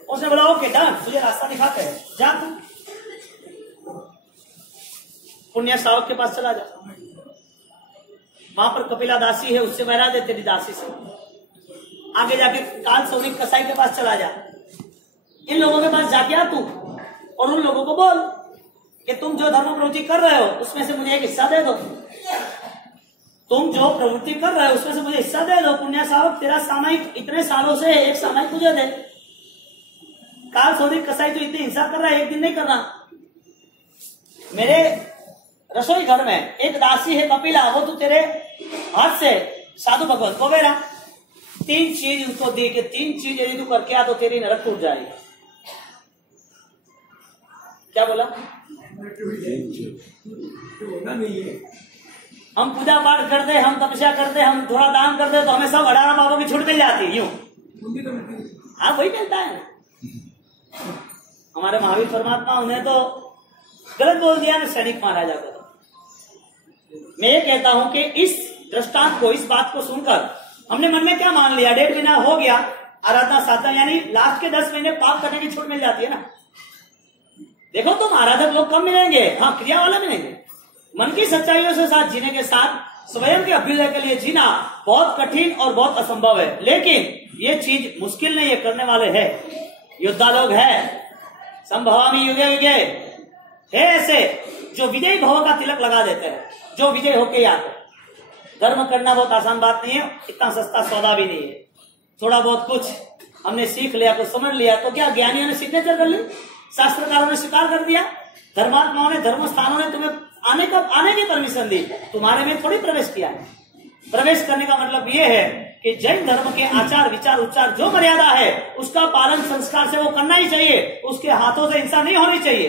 उसने बोला ओके डन, तुझे रास्ता दिखाते हैं, जा तू पुण्य सावक के पास चला जा, वहां पर कपिला दासी है, उससे बहरा दे तेरी दासी से। आगे जाके काल सौनिक कसाई के पास चला जा, इन लोगों के पास जाके आ तू, और उन लोगों को बोल कि तुम जो धर्म प्रवृत्ति कर रहे हो उसमें से मुझे एक हिस्सा दे दो, तुम जो प्रवृत्ति कर रहे हो उसमें से मुझे हिस्सा दे दो। पुण्य सावक तेरा सामायिक इतने सालों से एक सामायिक मुझे दे। काल सौनिक कसाई तो इतनी हिंसा कर रहा है, एक दिन नहीं करना। मेरे रसोई घर में एक दासी है कपिला, वो तू तेरे हाथ से साधु भगवत को मेरा 3 चीज उसको दे के 3 चीज यदि तू करके आ तो तेरी नरक टूट जाएगी। क्या बोला? हम पूजा पाठ करते, हम तपस्या करते, हम थोड़ा दान करते तो हमें सब 18 पापों की छूट मिल जाती है, यूं। हाँ वही मिलता है। हमारे महावीर परमात्मा उन्हें तो गलत बोल दिया ना सैनिक महाराजा को। मैं ये कहता हूं कि इस दृष्टांत को, इस बात को सुनकर हमने मन में क्या मान लिया, 1.5 महीना हो गया आराधना साधना, यानी लास्ट के 10 महीने पाप करने की छूट मिल जाती है ना। देखो तुम आराधक लोग कम मिलेंगे, हाँ क्रिया वाले मिलेंगे। मन की सच्चाइयों से साथ जीने के साथ स्वयं के अभ्युदय के लिए जीना बहुत कठिन और बहुत असंभव है, लेकिन ये चीज मुश्किल नहीं है, करने वाले है, योद्धा लोग है। संभवामी युगे युगे है ऐसे जो विजयी भव का तिलक लगा देते हैं, जो विजय होके आते। धर्म करना बहुत आसान बात नहीं है, इतना सस्ता सौदा भी नहीं है। थोड़ा बहुत कुछ हमने सीख लिया, कुछ समझ लिया तो क्या ज्ञानियों ने सिग्नेचर कर ली, शास्त्रकारों ने स्वीकार कर दिया, धर्मात्माओं ने, धर्म स्थानों ने तुम्हें आने की परमिशन दी, तुम्हारे में थोड़ी प्रवेश किया है। प्रवेश करने का मतलब ये है कि जैन धर्म के आचार विचार उच्चार जो मर्यादा है उसका पालन संस्कार से वो करना ही चाहिए। उसके हाथों से हिंसा नहीं होनी चाहिए,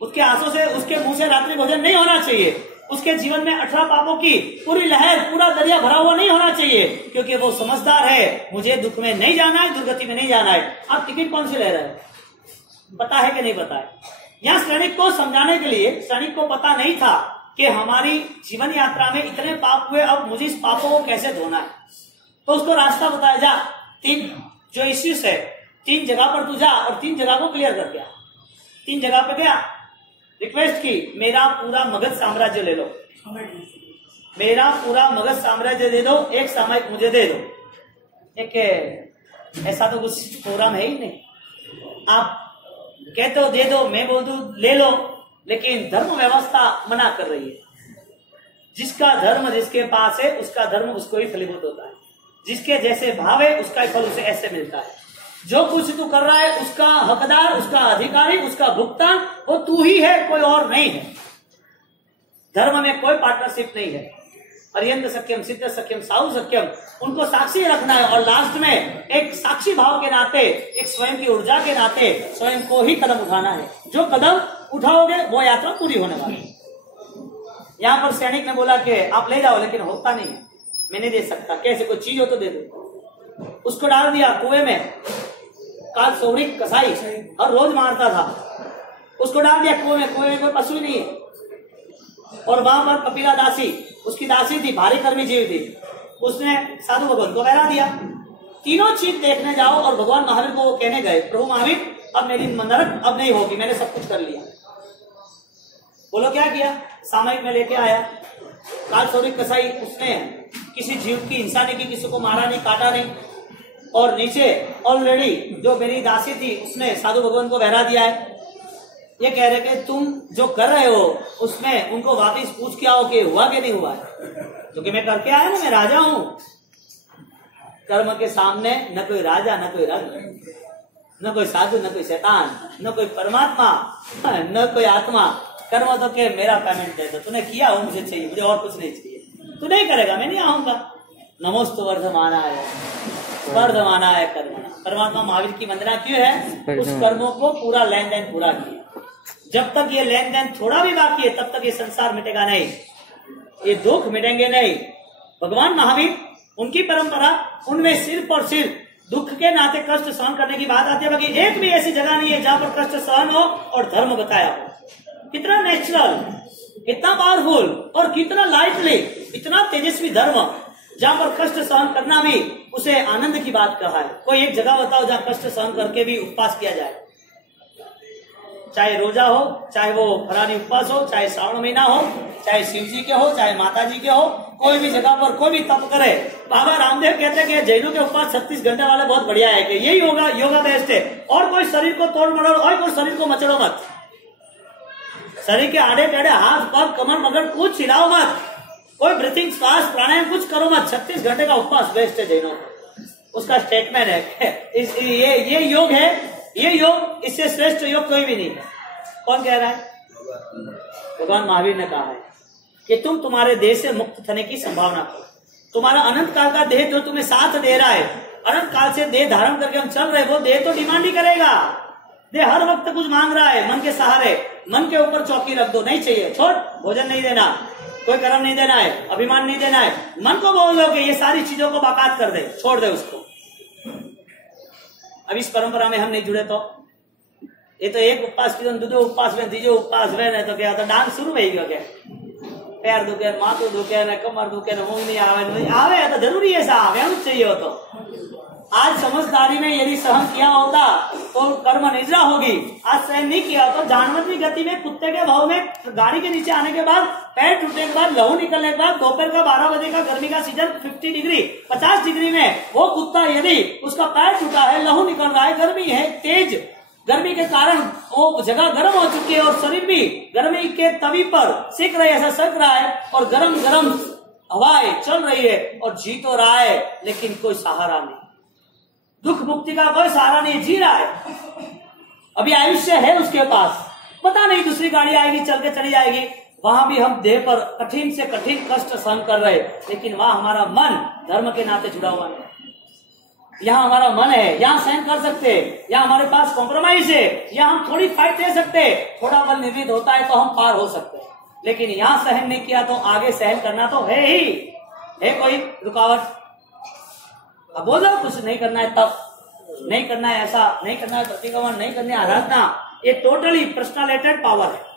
उसके हाथों से, उसके मुंह से रात्रि भोजन नहीं होना चाहिए, उसके जीवन में 18 पापों की पूरी लहर, पूरा दरिया भरा हुआ नहीं होना चाहिए, क्योंकि वो समझदार है, मुझे दुख में नहीं जाना है, दुर्गति में नहीं जाना है। आप टिकट कौन सी ले रहे हैं, पता है कि नहीं पता है? यहाँ सैनिक को समझाने के लिए, सैनिक को पता नहीं था कि हमारी जीवन यात्रा में इतने पाप हुए, अब मुझे इस पापों को कैसे धोना है। तो उसको रास्ता बताया, जा 3 जो इश्यूज है 3 जगह पर तू जा और 3 जगह को क्लियर कर दिया। 3 जगह पे गया, रिक्वेस्ट की, मेरा पूरा मगध साम्राज्य ले लो, मेरा पूरा मगध साम्राज्य दे दो, एक सामायिक मुझे दे दो। एक ऐसा तो कुछ प्रोग्राम है ही नहीं, आप कहते हो दे दो, मैं बोल दूं ले लो, लेकिन धर्म व्यवस्था मना कर रही है। जिसका धर्म जिसके पास है उसका धर्म उसको ही फलीभूत होता है, जिसके जैसे भाव है उसका फल उसे ऐसे मिलता है। जो कुछ तू कर रहा है उसका हकदार, उसका अधिकारी, उसका भुगतान वो तू ही है, कोई और नहीं है। धर्म में कोई पार्टनरशिप नहीं है। अरिहंत सख्यम, सिद्ध सख्यम, साहु सख्यम, उनको साक्षी रखना है, और लास्ट में एक साक्षी भाव के नाते, एक स्वयं की ऊर्जा के नाते स्वयं को ही कदम उठाना है। जो कदम उठाओगे वो यात्रा पूरी होने वाली है। यहाँ पर सैनिक ने बोला कि आप ले जाओ, लेकिन होता नहीं है, मैं नहीं दे सकता। कैसे, कोई चीज हो तो दे दो। उसको डाल दिया कुएं में, काल सौनिक कसाई हर रोज मारता था, उसको डाल दिया कुएं में, कुएं में कोई पशु ही नहीं है। और वहां पर कपिला दासी, उसकी दासी थी, भारी कर्मी जीव थी, उसने साधु भगवान को बहरा दिया। तीनों चीज देखने जाओ और भगवान महावीर को वो कहने गए, प्रभु महावीर अब मेरी नरक अब नहीं होगी, मैंने सब कुछ कर लिया। बोलो क्या किया? सामयिक में लेके आया। कालसौरिक कसाई उसने किसी जीव की हिंसा नहीं की, किसी को मारा नहीं, काटा नहीं। और नीचे ऑलरेडी जो मेरी दासी थी उसने साधु भगवान को बहरा दिया है। ये कह रहे कि तुम जो कर रहे हो उसमें उनको वापिस पूछ के आओ कि हुआ कि नहीं हुआ है, क्योंकि मैं करके आया ना, मैं राजा हूं। कर्म के सामने न कोई राजा, न कोई रंग, न कोई साधु, न कोई शैतान, न कोई परमात्मा, न कोई आत्मा। कर्म तो के मेरा पेमेंट दे दो, तूने किया वो मुझे चाहिए, मुझे और कुछ नहीं चाहिए। तू नहीं करेगा मैं नहीं आऊंगा। नमोस्तु वर्धमानाय वर्धमानाय कर्मणा। परमात्मा महावीर की वंदना क्यों है? उस कर्मों को पूरा लेन देन पूरा किया। जब तक ये लेन देन थोड़ा भी बाकी है तब तक ये संसार मिटेगा नहीं, ये दुख मिटेंगे नहीं। भगवान महावीर उनकी परंपरा, उनमें सिर्फ और सिर्फ दुख के नाते कष्ट सहन करने की बात आती है, बाकी एक भी ऐसी जगह नहीं है जहां पर कष्ट सहन हो और धर्म बताया हो। कितना नेचुरल, कितना पावरफुल और कितना लाइटली, इतना तेजस्वी धर्म, जहां पर कष्ट सहन करना भी उसे आनंद की बात कहा है। कोई एक जगह बताओ जहां कष्ट सहन करके भी उपवास किया जाए, चाहे रोजा हो, चाहे वो फरारी उपवास हो, चाहे श्रावण महीना हो, चाहे शिव जी के हो, चाहे माता जी के हो, कोई भी जगह पर कोई भी तप करे। बाबा रामदेव कहते हैं कि जैनों के उपवास 36 घंटे वाले बहुत बढ़िया है, कि यही होगा योगा बेस्ट है। और कोई शरीर को तोड़ मरोड़ और कोई शरीर को मचड़ो मत, शरीर के आड़े टेढ़े हाथ पग कमर मगर कुछ हिलाओ मत, कोई ब्रीथिंग श्वास प्राणायाम कुछ करो मत। 36 घंटे का उपवास बेस्ट है जैनों का, उसका स्टेटमेंट है। ये योग है, ये योग, इससे श्रेष्ठ योग कोई भी नहीं है। कौन कह रहा है? भगवान महावीर ने कहा है कि तुम तुम्हारे देह से मुक्त होने की संभावना करो। तुम्हारा अनंत काल का देह जो तुम्हें साथ दे रहा है, अनंत काल से देह धारण करके हम चल रहे, वो देह तो डिमांड ही करेगा। देह हर वक्त कुछ मांग रहा है, मन के सहारे, मन के ऊपर चौकी रख दो, नहीं चाहिए, छोड़, भोजन नहीं देना, कोई कर्म नहीं देना है, अभिमान नहीं देना है। मन को बोल दो कि ये सारी चीजों को बाकात कर दे, छोड़ दे उसको। अब इस परंपरा में हम नहीं जुड़े तो ये तो एक उपवास की दूसरे उपवास में तीजे उपवास में तो क्या, तो डांग शुरू में क्या, पैर दुखे, माथू दुखे, न कमर दुखे, न मुंह नहीं आवे तो जरूरी है साहब, एवं चाहिए हो। तो आज समझदारी में यदि सहन किया होता तो कर्म निद्रा होगी। आज सहन नहीं किया तो जानवर की गति में, कुत्ते के भाव में, गाड़ी के नीचे आने के बाद, पैर टूटने के बाद, लहू निकलने के बाद, दोपहर का 12 बजे का गर्मी का सीजन 50 डिग्री 50 डिग्री में वो कुत्ता यदि उसका पैर टूटा है, लहू निकल रहा है, गर्मी है, तेज गर्मी के कारण वो जगह गर्म हो चुकी है और शरीर भी गर्मी के तवी पर सेक रहा है, ऐसा सेक रहा है और गरम गरम हवाएं चल रही है और जी तो रहा है लेकिन कोई सहारा नहीं, दुख मुक्ति का कोई सहारा नहीं, जी रहा है। अभी आयुष्य है उसके पास, पता नहीं दूसरी गाड़ी आएगी चल के चली जाएगी, वहां भी हम देह पर कठिन से कठिन कष्ट सहन कर रहे, लेकिन वहां हमारा मन धर्म के नाते जुड़ा हुआ नहीं। यहाँ हमारा मन है, यहाँ सहन कर सकते, यहाँ हमारे पास कॉम्प्रोमाइज है, यहाँ हम थोड़ी फाइट दे सकते, थोड़ा बल निर्मित होता है तो हम पार हो सकते हैं। लेकिन यहाँ सहन नहीं किया तो आगे सहन करना तो है ही, है कोई रुकावट? अब बोलो कुछ नहीं करना है, तब नहीं करना है, ऐसा नहीं करना है, प्रतिक्रमण नहीं करनी, आराधना, ये टोटली पर्सनलेटेड पावर है।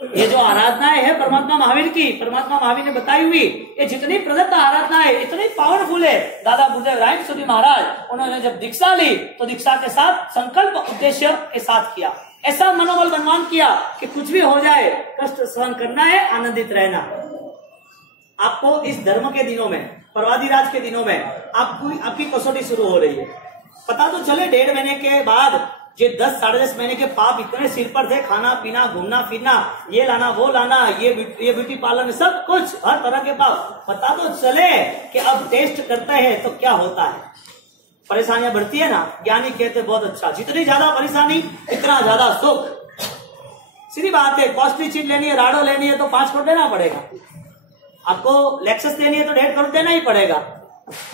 ये जो आराधनाएं है परमात्मा महावीर की, परमात्मा महावीर ने बताई हुई, ये जितनी प्रदत्त आराधनाएं इतनी पावरफुल है। दादा बुद्धदेव राय सूरी महाराज उन्होंने जब दीक्षा ली तो दीक्षा के साथ संकल्प उद्देश्य के साथ किया, ऐसा मनोबल बनवान किया कि कुछ भी हो जाए कष्ट सहन करना है, आनंदित रहना। आपको इस धर्म के दिनों में, परवादिराज के दिनों में आपकी कसौटी शुरू हो रही है। पता तो चले 1.5 महीने के बाद ये 10 साढ़े 10 महीने के पाप इतने सिर पर थे, खाना पीना घूमना फिरना, ये लाना वो लाना, ये ब्यूटी पार्लर, सब कुछ हर तरह के पाप, पता तो चले कि अब टेस्ट करते हैं तो क्या होता है। परेशानियां बढ़ती है ना, ज्ञानी कहते बहुत अच्छा, जितनी ज्यादा परेशानी इतना ज्यादा सुख। सीधी बात है, कॉस्टली चीज लेनी है, राडो लेनी है तो 5 करोड़ देना पड़ेगा, आपको लेक्सस लेनी है तो 1.5 करोड़ देना ही पड़ेगा,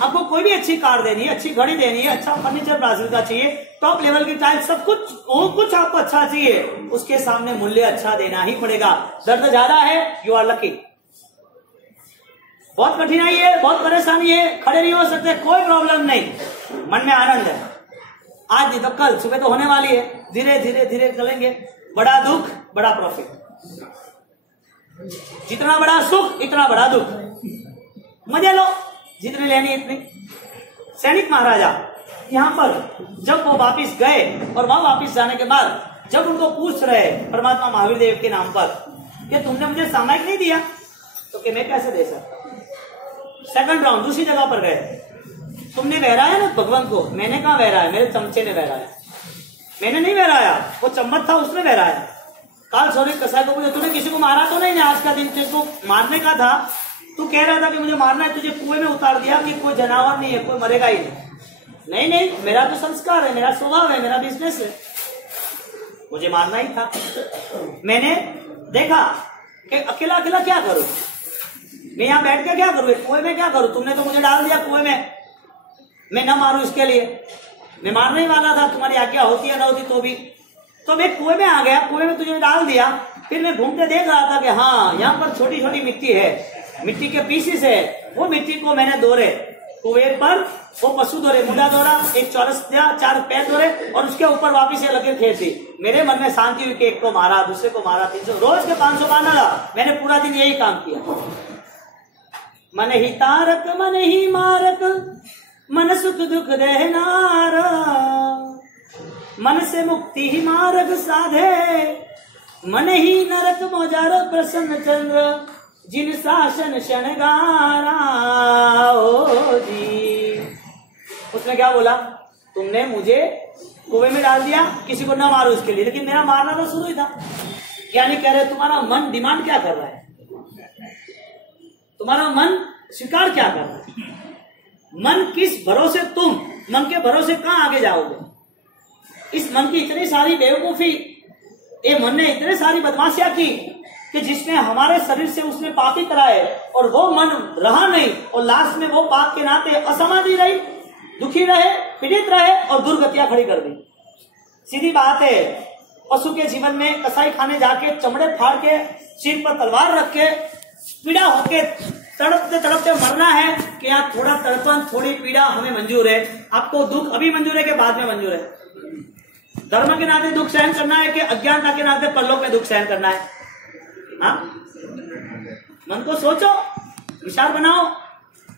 आपको कोई भी अच्छी कार देनी है, अच्छी घड़ी देनी है, अच्छा फर्नीचर ब्राजील का चाहिए, टॉप लेवल की टाइल, सब कुछ वो कुछ आपको अच्छा चाहिए, उसके सामने मूल्य अच्छा देना ही पड़ेगा। दर्द ज्यादा है, यू आर लकी, बहुत कठिनाई है, बहुत परेशानी है, खड़े नहीं हो सकते, कोई प्रॉब्लम नहीं, मन में आनंद है, आज नहीं तो कल, सुबह तो होने वाली है, धीरे धीरे धीरे चलेंगे। बड़ा दुख बड़ा प्रॉफिट, जितना बड़ा सुख इतना बड़ा दुख, मजे लो जितनी लेनी इतनी। सैनिक महाराजा यहाँ पर जब वो वापिस गए और वहां वापिस जाने के बाद जब उनको पूछ रहे परमात्मा महावीर देव के नाम पर कि तुमने मुझे सामायिक नहीं दिया, तो कि मैं कैसे दे सकता। सेकंड राउंड दूसरी जगह पर गए, तुमने बहराया ना भगवान को, मैंने कहा बहराया, मेरे चमचे ने बहराया, मैंने नहीं बहराया, वो चम्मच था उसने बहराया। काल सौरी कसाई को पूछा तूने किसी को मारा तो नहीं, आज का दिन तेरे को मारने का था, तू कह रहा था कि मुझे मारना है, तुझे कुएं में उतार दिया कि कोई जानवर नहीं है, कोई मरेगा ही नहीं। नहीं, मेरा तो संस्कार है, मेरा स्वभाव है, मेरा बिजनेस है, मुझे मारना ही था। मैंने देखा कि अकेला अकेला क्या करूं, मैं यहाँ बैठ के क्या करूं, कुएं में क्या करूं, तुमने तो मुझे डाल दिया कुएं में, मैं ना मारूं इसके लिए, मैं मारने ही वाला था, तुम्हारी आज्ञा होती है ना होती तो भी, तो मैं कुएं में आ गया, कुएं में तुझे डाल दिया। फिर मैं घूमते देख रहा था कि हाँ यहाँ पर छोटी छोटी मिट्टी है, मिट्टी के पीसेस है, वो मिट्टी को मैंने दौरे कुएं पर, वो पशु दौरे, मुंडा दौरा, एक चौरस दिया, 4 पैर दौरे और उसके ऊपर वापिस से लगे खेत दी। मेरे मन में शांति हुई कि एक को मारा, दूसरे को मारा, 300 रोज के 500 मारना था। मैंने पूरा दिन यही काम किया। मन ही तारक मन ही मारक, मन सुख दुख देहनारा, मन से मुक्ति ही मार्ग साधे, मन ही नरक मोजारो प्रसन्न चंद्र, जिन शासन शणगारा। ओ जी, उसने क्या बोला, तुमने मुझे कुएं में डाल दिया, किसी को ना मारो उसके लिए, लेकिन मेरा मारना तो शुरू ही था। यानी कह रहे तुम्हारा मन डिमांड क्या कर रहा है, तुम्हारा मन स्वीकार क्या कर रहा है, मन किस भरोसे, तुम मन के भरोसे कहां आगे जाओगे। इस मन की इतनी सारी बेवकूफी, ये मन ने इतने सारी बदमाशियां की कि जिसने हमारे शरीर से उसने पापी कराए, और वो मन रहा नहीं, और लास्ट में वो पाप के नाते असमाधि रही, दुखी रहे, पीड़ित रहे और दुर्गतियां खड़ी कर दी। सीधी बात है, पशु के जीवन में कसाई खाने जाके चमड़े फाड़ के सिर पर तलवार रख के पीड़ा होके तड़पते तड़पते मरना है कि आप थोड़ा तड़पन, थोड़ी पीड़ा हमें मंजूर है, आपको दुख अभी मंजूर है कि बाद में मंजूर है। धर्म के नाते दुख सहन करना है कि अज्ञानता के नाते परलोक में दुख सहन करना है। हाँ, मन को सोचो, विचार बनाओ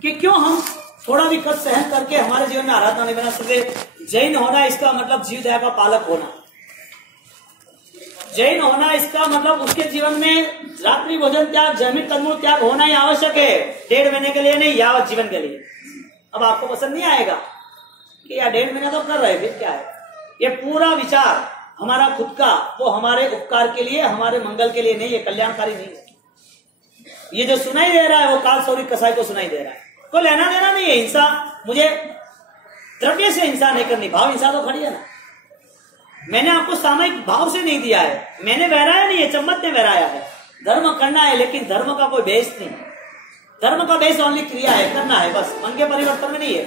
कि क्यों हम थोड़ा भी कष्ट सहन करके हमारे जीवन में आराधना नहीं बना सकते। जैन होना इसका मतलब जीव दया का पालक होना, जैन होना इसका मतलब उसके जीवन में रात्रि भोजन त्याग, जैविक कंदमूल त्याग होना ही आवश्यक है, 1.5 महीने के लिए नहीं, यावत जीवन के लिए। अब आपको पसंद नहीं आएगा कि यार 1.5 महीना तो कर रहे, फिर क्या है, ये पूरा विचार हमारा खुद का, वो हमारे उपकार के लिए, हमारे मंगल के लिए नहीं, ये कल्याणकारी नहीं है। ये जो सुनाई दे रहा है वो काल सौरी कसाई को सुनाई दे रहा है, तो लेना देना नहीं है। हिंसा, मुझे द्रव्य से हिंसा नहीं करनी, भाव हिंसा तो खड़ी है ना। मैंने आपको सामयिक भाव से नहीं दिया है, मैंने बहराया नहीं है, चम्मच ने बहराया है। धर्म करना है, लेकिन धर्म का कोई बेस नहीं, धर्म का बेस ओनली क्रिया है, करना है बस, मन के परिवर्तन में नहीं है।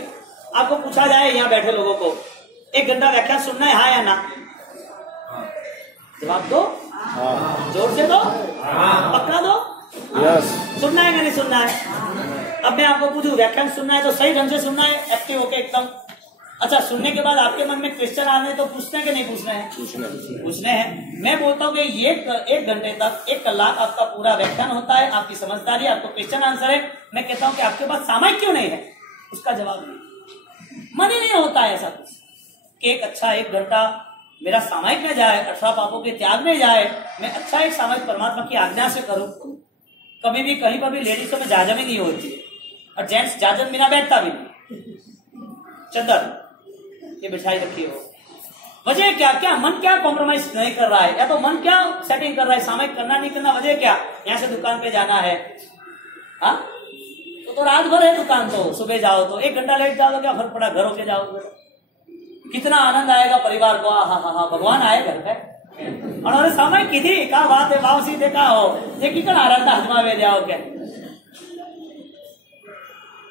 आपको पूछा जाए यहाँ बैठे लोगों को 1 घंटा व्याख्यान सुनना है, हाँ या ना, जवाब दो, जोर से दो, पक्का दो, सुनना है कि नहीं सुनना है। अब मैं आपको पूछूं व्याख्यान सुनना है तो सही ढंग से सुनना है, एक्टिव होके एकदम। अच्छा, सुनने के बाद आपके मन में क्वेश्चन आने तो पूछने हैं कि नहीं पूछने हैं, पूछने हैं। मैं बोलता हूँ कि ये 1 घंटे तक 1 कलाक आपका पूरा व्याख्यान होता है, आपकी समझदारी, आपको क्वेश्चन आंसर है। मैं कहता हूँ कि आपके पास सामयिक क्यों नहीं है, उसका जवाब नहीं, मन ही नहीं होता है ऐसा कुछ कि एक अच्छा 1 घंटा मेरा सामयिक में जाए, 18 पापों के त्याग में जाए, मैं अच्छा एक सामयिक परमात्मा की आज्ञा से करूं। कभी भी कहीं पर भी लेडीजों में जाजम ही नहीं होती और जेंट्स जाजम बिना बैठता भी नहीं, चदर ये बिछाई रखी हो। वजह क्या, क्या मन क्या कॉम्प्रोमाइज नहीं कर रहा है, या तो मन क्या सेटिंग कर रहा है, सामयिक करना नहीं करना, वजह क्या, यहाँ से दुकान पे जाना है, हाँ तो रात भर है दुकान, तो सुबह जाओ तो 1 घंटा लेट जाओ तो क्या फर्क पड़ा, घर होके जाओ कितना आनंद आएगा परिवार को, हाँ भगवान आए घर पे और सामयिक किधी का बात है, वापसी देखा हो कितना आनंद हजमा में जाओ क्या।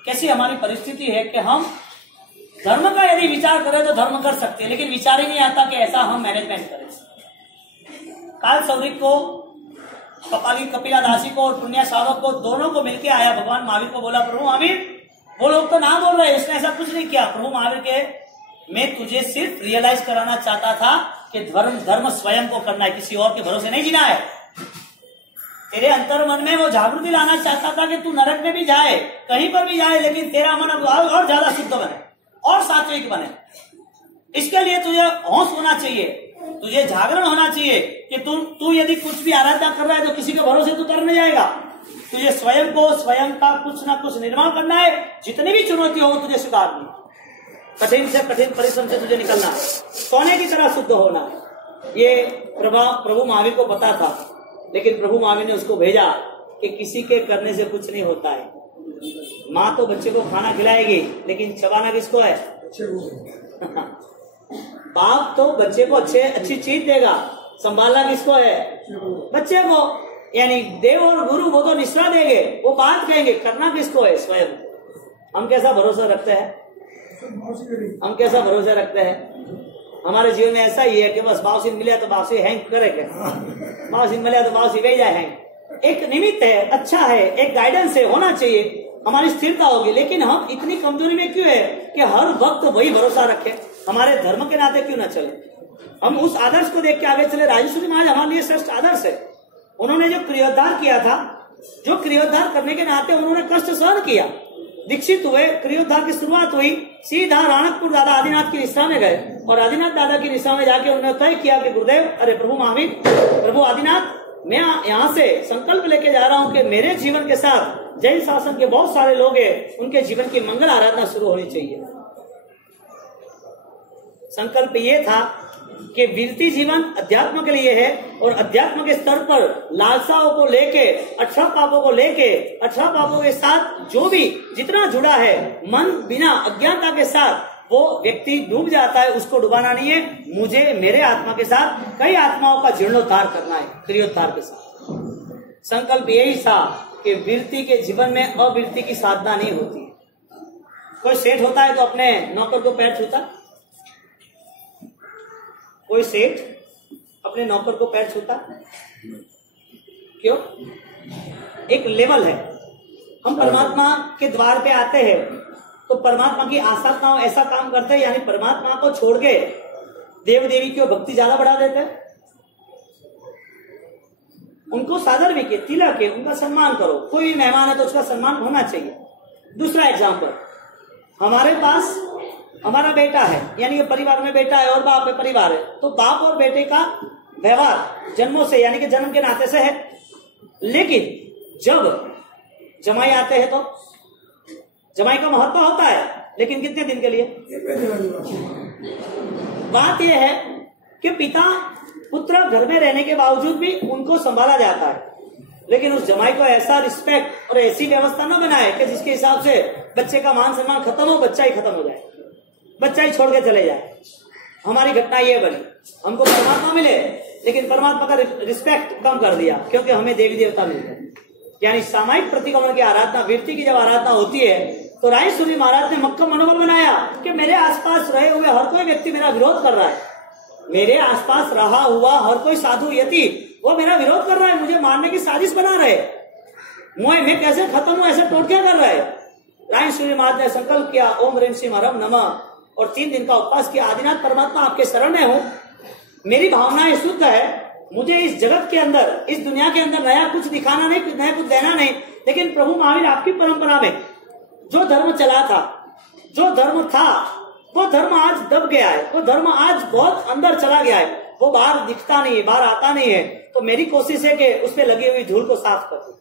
कैसी हमारी परिस्थिति है कि हम धर्म का यदि विचार करें तो धर्म कर सकते हैं, लेकिन विचार ही नहीं आता कि ऐसा हम मैनेजमेंट करें। काल सौरिक को, कपिला दासी को और पुण्य सावक को, दोनों को मिलके आया भगवान महावीर को, बोला प्रभु महावीर, वो लोग तो ना बोल रहे, उसने ऐसा कुछ नहीं किया। प्रभु महावीर के, मैं तुझे सिर्फ रियलाइज कराना चाहता था कि धर्म स्वयं को करना है, किसी और के भरोसे नहीं जीना है। तेरे अंतर मन में वो जागृति लाना चाहता था कि तू नरक में भी जाए, कहीं पर भी जाए, लेकिन तेरा मन अब और ज्यादा शुद्ध बने और सात्विक बने। इसके लिए तुझे होश होना चाहिए। तुझे जागरण होना चाहिए कि तू यदि कुछ भी आराधना कर रहा है तो किसी के भरोसे तू कर नहीं जाएगा। तुझे स्वयं का कुछ ना कुछ निर्माण करना है। जितनी भी चुनौती हो तुझे स्वीकारनी, कठिन से कठिन परिश्रम से तुझे निकलना है, सोने की तरह शुद्ध होना है। ये प्रभु महावीर को पता था, लेकिन प्रभु महावीर ने उसको भेजा कि किसी के करने से कुछ नहीं होता है। माँ तो बच्चे को खाना खिलाएगी, लेकिन चबाना किसको है? बाप तो बच्चे को अच्छी चीज देगा, संभालना किसको है? बच्चे को। यानी देव और गुरु वो तो निश्रा देंगे, वो बात कहेंगे, करना किसको है? स्वयं। हम कैसा भरोसा रखते हैं? हम कैसा भरोसा रखते हैं? हमारे जीवन में ऐसा ही है कि बस बाउसी मिले तो बाउसी हैंग करेंगे, बाउसी मिले तो बाउसी भेजा हैंग। एक निमित्त है, अच्छा है, एक गाइडेंस है, होना चाहिए, हमारी स्थिरता होगी। लेकिन हम इतनी कमजोरी में क्यों है कि हर वक्त वही भरोसा रखें? हमारे धर्म के नाते क्यों ना चले? हम उस आदर्श को देख के आगे चले। राजेश्वरी महाराज हमारे लिए श्रेष्ठ आदर्श है। उन्होंने जो क्रियोद्धार किया था, जो क्रियोद्धार करने के नाते उन्होंने कष्ट सहन किया, दीक्षित हुए, क्रियोद्धार की शुरुआत हुई, सीधा राणकपुर दादा आदिनाथ की निष्ठा में गए और आदिनाथ दादा की निष्ठा में जाके उन्होंने तय किया कि गुरुदेव, अरे प्रभु महावीर, प्रभु आदिनाथ, मैं यहाँ से संकल्प लेके जा रहा हूँ कि मेरे जीवन के साथ जैन शासन के बहुत सारे लोग हैं, उनके जीवन की मंगल आराधना शुरू होनी चाहिए। संकल्प ये था कि विरति जीवन अध्यात्म के लिए है और अध्यात्म के स्तर पर लालसाओं को लेके, 18 पापों को लेके, 18 पापों के साथ जो भी जितना जुड़ा है, मन बिना अज्ञानता के साथ वो व्यक्ति डूब जाता है, उसको डुबाना नहीं है। मुझे मेरे आत्मा के साथ कई आत्माओं का जीर्णोद्धार करना है, क्रियोद्धार के साथ। संकल्प यही था कि विरति के जीवन में अविरति की साधना नहीं होती। कोई सेठ होता है तो अपने नौकर को पैर छूता? कोई सेठ अपने नौकर को पैर छूता? क्यों? एक लेवल है। हम परमात्मा के द्वार पे आते हैं तो परमात्मा की आसाधनाओं ऐसा काम करते हैं, यानी परमात्मा को छोड़ के देव देवी की भक्ति ज्यादा बढ़ा देते हैं। उनको सादर भी के, तिलक के, उनका सम्मान करो। कोई मेहमान है तो उसका सम्मान होना चाहिए। दूसरा एग्जाम्पल, हमारे पास हमारा बेटा है, यानी कि परिवार में बेटा है और बाप है, परिवार है, तो बाप और बेटे का व्यवहार जन्मों से, यानी कि जन्म के नाते से है। लेकिन जब जमाई आते हैं तो जमाई का महत्व होता है, लेकिन कितने दिन के लिए? बात यह है कि पिता पुत्र घर में रहने के बावजूद भी उनको संभाला जाता है, लेकिन उस जमाई को ऐसा रिस्पेक्ट और ऐसी व्यवस्था न बनाए कि जिसके हिसाब से बच्चे का मान सम्मान खत्म हो, बच्चा ही खत्म हो जाए, बच्चा ही छोड़ के चले जाए। हमारी घटना ये बनी, हमको परमात्मा मिले लेकिन परमात्मा का रिस्पेक्ट कम कर दिया, क्योंकि हमें देवी देवता मिल गए। यानी सामायिक प्रतिक्रमण की आराधना, विरति की जब आराधना होती है तो रायसूरी महाराज ने मक्कम मनोबल बनाया कि मेरे आसपास रहे हुए हर कोई व्यक्ति मेरा विरोध कर रहा है, मेरे आसपास रहा हुआ हर कोई साधु यति वो मेरा विरोध कर रहा है, मुझे मारने की साजिश बना रहे, मैं कैसे खत्म हूं, ऐसे टोटके कर रहे। रायसूरी महाराज ने संकल्प किया, ओम ह्रीं श्रीं हरम नमः, और 3 दिन का उपवास किया। आदिनाथ परमात्मा आपके शरण में हूं, मेरी भावनाएं शुद्ध है, मुझे इस जगत के अंदर, इस दुनिया के अंदर नया कुछ दिखाना नहीं, नया कुछ देना नहीं, लेकिन प्रभु महावीर आपकी परंपरा में जो धर्म चला था, जो धर्म था, वो धर्म आज दब गया है, वो धर्म आज बहुत अंदर चला गया है, वो बाहर दिखता नहीं है, बाहर आता नहीं है। तो मेरी कोशिश है कि उस पर लगी हुई धूल को साफ कर दूं।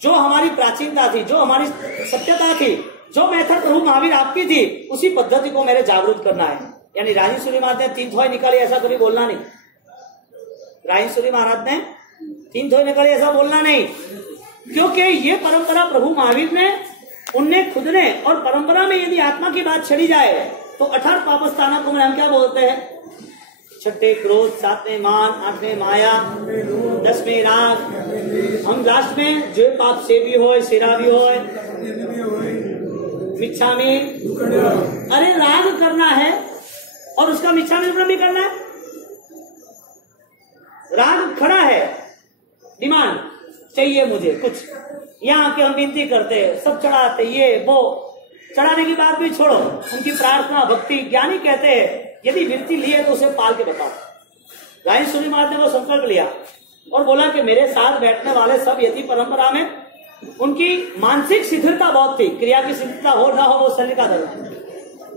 जो हमारी प्राचीनता थी, जो हमारी सत्यता थी, जो मेथड प्रभु महावीर आपकी थी, उसी पद्धति को मेरे जागरूक करना है। यानी राजेश्वरी महाराज ने 3 थोए निकाली, ऐसा कभी बोलना नहीं। राजेश्वरी महाराज ने 3 थोए निकाली, ऐसा बोलना नहीं, क्योंकि ये परंपरा प्रभु महावीर ने, उनने खुद ने, और परंपरा में यदि आत्मा की बात छड़ी जाए तो 18 पापस्थानों को हम क्या बोलते हैं? 6ठे क्रोध, 7वें मान, 8वें माया, 10वें राग। हम लास्ट में जो पाप से भी हो, सिरा भी हो, मिच्छा में, अरे राग करना है और उसका मिच्छा में भी करना है। राग खड़ा है, डिमांड चाहिए मुझे कुछ, यहाँ के हम विनती करते हैं, सब चढ़ाते, ये वो, चढ़ाने की बात भी छोड़ो, उनकी प्रार्थना भक्ति। ज्ञानी कहते हैं यदि विरति लिए तो उसे पाल के बताओ। राजेश्वरी महाराज ने वो संकल्प लिया और बोला कि मेरे साथ बैठने वाले सब यदि परंपरा में उनकी मानसिक शिथिलता बहुत थी, क्रिया की शिथिलता हो ना हो वो शरीर का धर्म,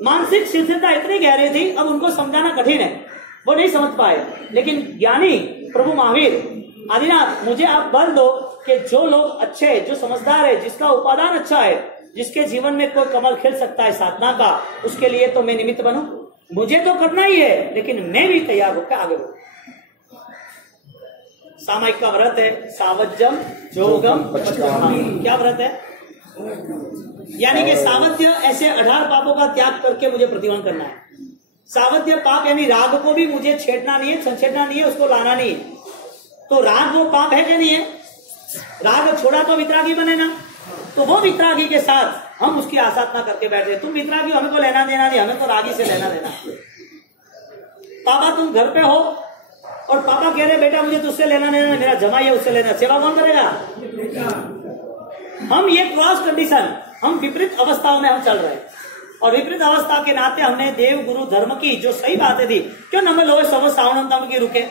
मानसिक शिथिलता इतनी गहरी थी, अब उनको समझाना कठिन है। वो नहीं समझ पाए। लेकिन ज्ञानी प्रभु महावीर आदिनाथ, मुझे आप बल दो कि जो लोग अच्छे, जो समझदार है, जिसका उपादान अच्छा है, जिसके जीवन में कोई कमल खिल सकता है साधना का, उसके लिए तो मैं निमित्त बनूं। मुझे तो करना ही है, लेकिन मैं भी तैयार होकर आगे बढ़ूं। सामायिक का व्रत है सावज्यम जोगम पचकामी। क्या व्रत है? यानी कि सावध्य ऐसे 18 पापों का त्याग करके मुझे प्रतिबंध करना है। सावध्य पाप यानी राग को भी मुझे छेड़ना नहीं है, छेड़ना नहीं है, उसको लाना नहीं है। तो राग वो पाप है कि नहीं है? राग छोड़ा तो वितरागी बने ना। तो वो वितरागी के साथ हम उसकी आसाधना करके बैठे। तुम वितरागी, हमें को लेना देना नहीं, हमें तो रागी से लेना देना। पापा तुम घर पे हो और पापा कह रहे बेटा मुझे तुझसे लेना देना, मेरा जमाई है उससे लेना, सेवा कौन करेगा? हम ये क्रॉस कंडीशन, हम विपरीत अवस्थाओं में हम चल रहे हैं। और विपरीत अवस्था के नाते हमने देव गुरु धर्म की जो सही बातें थी, क्यों नमो लोहे सब सावणम तक की रुके?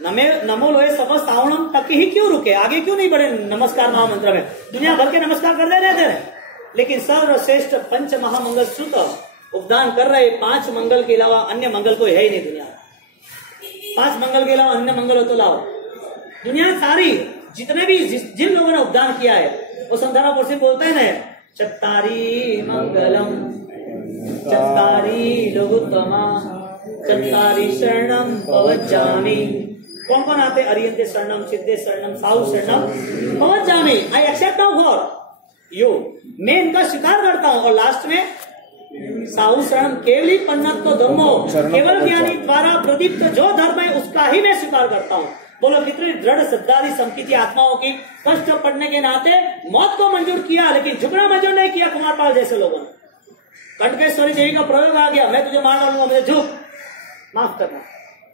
नमो लोहे सब सावणम तक ही क्यों रुके? आगे क्यों नहीं बढ़े? नमस्कार महामंत्र में दुनिया भर के नमस्कार कर दे रहे थे, लेकिन सर्वश्रेष्ठ पंच महामंगल श्रुत उपदान कर रहे। 5 मंगल के अलावा अन्य मंगल कोई है ही नहीं दुनिया। 5 मंगल के अलावा अन्य मंगल हो तो लाओ। दुनिया सारी जितने भी जिन लोगों ने उपदान किया है वो संधारापुर से बोलते हैं ना, चत्तारी मंगलम चत्तारी लघुत्तमा चत्तारी शरणम पवज्जामि। कौन कौन आते? अरियंते शरणम, सिद्धे शरणम, साहु शरणम पवज्जामि। I accept now for you. मैं इनका स्वीकार करता हूं। और लास्ट में साहु शरणम केवली पन्नतो धर्मो, केवल ज्ञानी द्वारा प्रदीप्त जो धर्म है उसका ही मैं स्वीकार करता हूँ। बोलो कितनी दृढ़ श्रद्धा संकीर्ति आत्माओं की। कष्ट पड़ने के नाते मौत को मंजूर किया, लेकिन झुकना मंजूर नहीं किया कुमारपाल जैसे लोगों ने। कटकेश्वरी देवी का प्रयोग आ गया, मैं तुझे मार डालूंगा, मुझे झुक, माफ करना,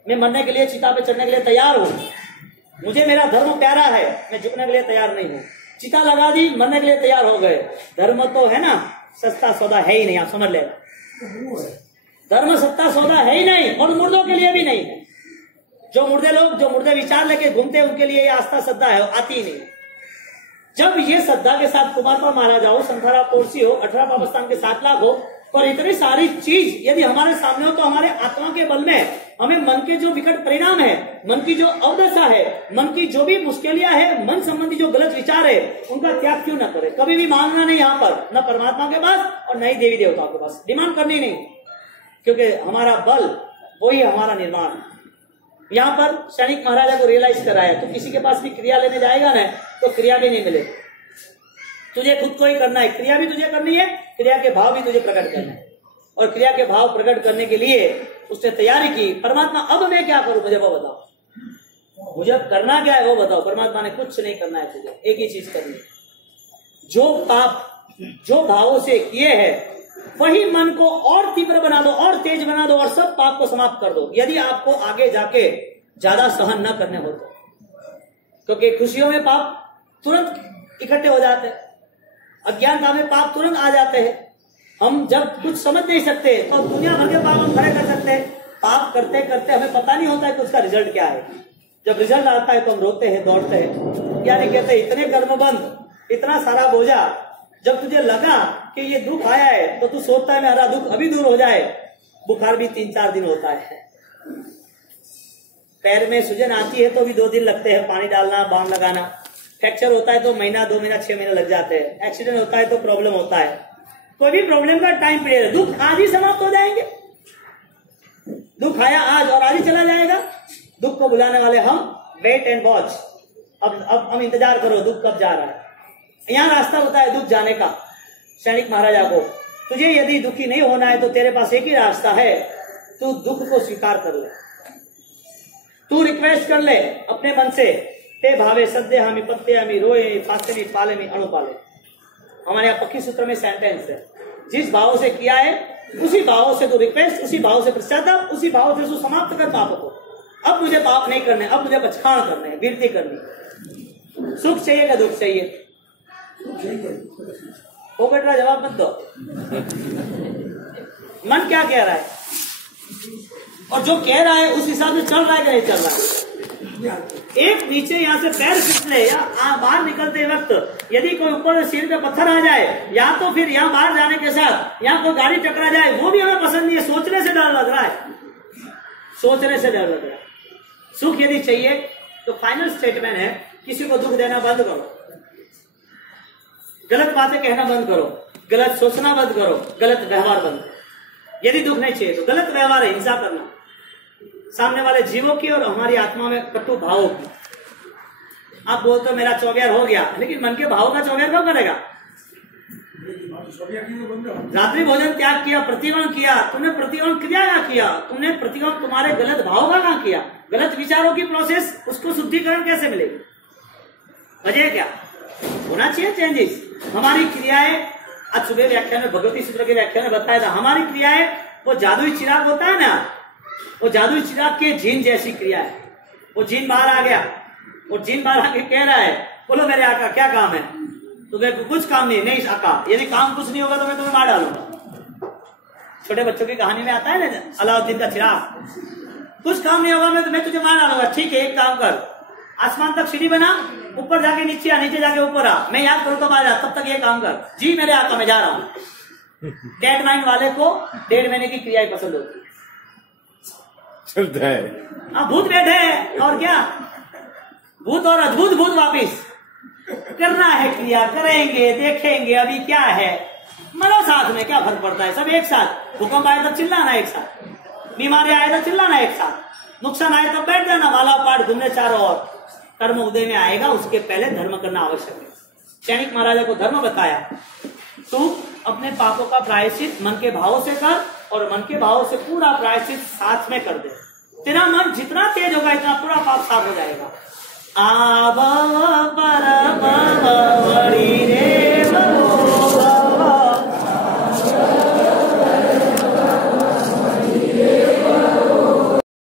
मैं मरने के लिए चिता पे चढ़ने के लिए तैयार हूँ, मुझे मेरा धर्म प्यारा है, मैं झुकने के लिए तैयार नहीं हूँ। चिता लगा दी, मरने के लिए तैयार हो गए। धर्म तो है ना सस्ता सौदा है ही नहीं, आप समझ लेना। धर्म सस्ता सौदा है ही नहीं, और मुर्दों के लिए भी नहीं है। जो मुर्दे लोग, जो मुर्दे विचार लेके घूमते हैं, उनके लिए ये आस्था श्रद्धा है, आती ही नहीं। जब ये श्रद्धा के साथ कुमारपाल महाराज हो, संथारा पोरसी हो, 18 पाकिस्तान के 7 लाख हो, और इतनी सारी चीज यदि हमारे सामने हो, तो हमारे आत्मा के बल में हमें मन के जो विकट परिणाम है, मन की जो अवदशा है, मन की जो भी मुश्किलियां है, मन संबंधी जो गलत विचार है, उनका त्याग क्यों न करे? कभी भी मांगना नहीं यहाँ पर, न परमात्मा के पास और न ही देवी देवताओं के पास। डिमांड करनी नहीं, क्योंकि हमारा बल वही हमारा निर्माण। यहाँ पर सैनिक महाराजा को रियलाइज कराया, तो किसी के पास भी क्रिया लेने जाएगा ना, तो क्रिया भी नहीं मिले। तुझे खुद को ही करना है, क्रिया भी तुझे करनी है, क्रिया के भाव भी तुझे प्रकट करना है। और क्रिया के भाव प्रकट करने के लिए उसने तैयारी की। परमात्मा अब मैं क्या करूं, मुझे वो बताओ, मुझे करना क्या है वो बताओ। परमात्मा ने कुछ नहीं करना है, तुझे एक ही चीज करनी है। जो पाप जो भावों से किए हैं वही मन को और तीव्र बना दो, और तेज बना दो, और सब पाप को समाप्त कर दो, यदि आपको आगे जाके ज्यादा सहन न करने हो तो। क्योंकि खुशियों में पाप तुरंत इकट्ठे हो जाते हैं, अज्ञानता में पाप तुरंत आ जाते हैं। हम जब कुछ समझ नहीं सकते तो दुनिया भर के पाप हम खड़े कर सकते हैं। पाप करते करते हमें पता नहीं होता है कि उसका रिजल्ट क्या है। जब रिजल्ट आता है तो हम रोते हैं, दौड़ते हैं, यानी कहते हैं इतने कर्मबंध, इतना सारा बोझा। जब तुझे लगा कि ये दुख आया है तो तू सोचता है मेरा दुख अभी दूर हो जाए। बुखार भी 3-4 दिन होता है, पैर में सूजन आती है तो भी 2 दिन लगते हैं, पानी डालना, बाम लगाना। फ्रैक्चर होता है तो महीना, 2 महीना, 6 महीने लग जाते हैं। एक्सीडेंट होता है तो प्रॉब्लम होता है। कोई भी प्रॉब्लम का टाइम पीरियड है। दुख आज ही समाप्त हो जाएंगे। दुख आया आज और आज ही चला जाएगा। दुख को बुलाने वाले हम, वेट एंड वॉच। अब हम इंतजार करो, दुख कब जा रहा है। यहाँ रास्ता होता है दुख जाने का। सैनिक महाराजा को, तुझे यदि दुखी नहीं होना है तो तेरे पास एक ही रास्ता है, तू दुख को स्वीकार कर ले। तू रिक्वेस्ट कर ले अपने मन से, ते भावे सद्य हमी पत्ते हमी रोए फास्ते मी पाले मी अणुपाले। हमारे यहाँ पक्की सूत्र में सेंटेंस है, जिस भाव से किया है उसी भाव से तू रिक्वेस्ट, उसी भाव से पश्चाताप, उसी भाव से तू समाप्त कर पाप को। अब मुझे पाप नहीं करने, अब मुझे पछाड़ करने है, वीरती करनी। सुख चाहिए क्या दुख चाहिए? वो बेटा जवाब मत दो। मन क्या कह रहा है और जो कह रहा है उस हिसाब से चल रहा है कि नहीं चल रहा है। एक नीचे यहाँ से पैर फिसले या बाहर निकलते वक्त यदि कोई ऊपर सिर पे पत्थर आ जाए, या तो फिर यहाँ बाहर जाने के साथ यहाँ कोई गाड़ी टकरा जाए, वो भी हमें पसंद नहीं है, सोचने से डर लग रहा है। सोचने से डर लग रहा है। सुख यदि चाहिए तो फाइनल स्टेटमेंट है, किसी को दुख देना बंद करो, गलत बातें कहना बंद करो, गलत सोचना बंद करो, गलत व्यवहार बंद करो। यदि दुख नहीं चाहिए तो गलत व्यवहार है, हिंसा करना सामने वाले जीवों की और हमारी आत्मा में कटु भावों की। आप बोलते हो मेरा 24 हो गया, लेकिन मन के भाव का 24 कब करेगा? रात्रि भोजन त्याग किया, प्रतिगमन किया, तुमने प्रतिगमन क्रिया क्या किया? तुमने प्रतिगमन तुम्हारे गलत भाव का कहां किया? गलत विचारों की प्रोसेस, उसको शुद्धिकरण कैसे मिलेगी? वजह क्या होना चाहिए? चेंजेस। हमारी क्रियाएं, आज सुबह व्याख्यान में भगवती सूत्र के व्याख्यान में बताया था, हमारी क्रियाएं वो जादुई चिराग होता है ना, वो जादुई चिराग के जीन जैसी क्रिया है। वो जीन बाहर आ गया, वो जीन बाहर आके कह रहा है बोलो मेरे आका क्या काम है? तुम्हें कुछ काम नहीं आका, यदि काम कुछ नहीं होगा तो मैं तुम्हें मार डालूंगा। छोटे बच्चों की कहानी में आता है ना अलाउद्दीन का चिराग, कुछ काम नहीं होगा मैं तुझे मार डालूंगा। ठीक है, एक काम कर, आसमान तक सीढ़ी बना, ऊपर जाके नीचे आ, नीचे जाके ऊपर आ, मैं याद करूँ तो आ जा, तब तक ये काम कर। जी मेरे आका मैं जा रहा हूँ। डेड माइंड वाले को 1.5 महीने की क्रियाएं पसंद होती चलता है। हाँ, भूत बैठे और क्या, भूत और अद्भुत भूत वापिस करना है क्रिया, करेंगे देखेंगे अभी क्या है। मरो साथ में, क्या फर्क पड़ता है? सब एक साथ, भूकंप आए तो चिल्लाना एक साथ, बीमारी आए तो चिल्लाना एक साथ, नुकसान आए तो बैठ जाना, वाला पाठ घूमने चारों ओर। कर्म उदय में आएगा, उसके पहले धर्म करना आवश्यक है। सैनिक महाराजा को धर्म बताया, तू अपने पापों का प्रायश्चित मन के भावों से कर, और मन के भावों से पूरा प्रायश्चित साथ में कर दे। तेरा मन जितना तेज होगा इतना पूरा पाप साफ हो जाएगा। आव पर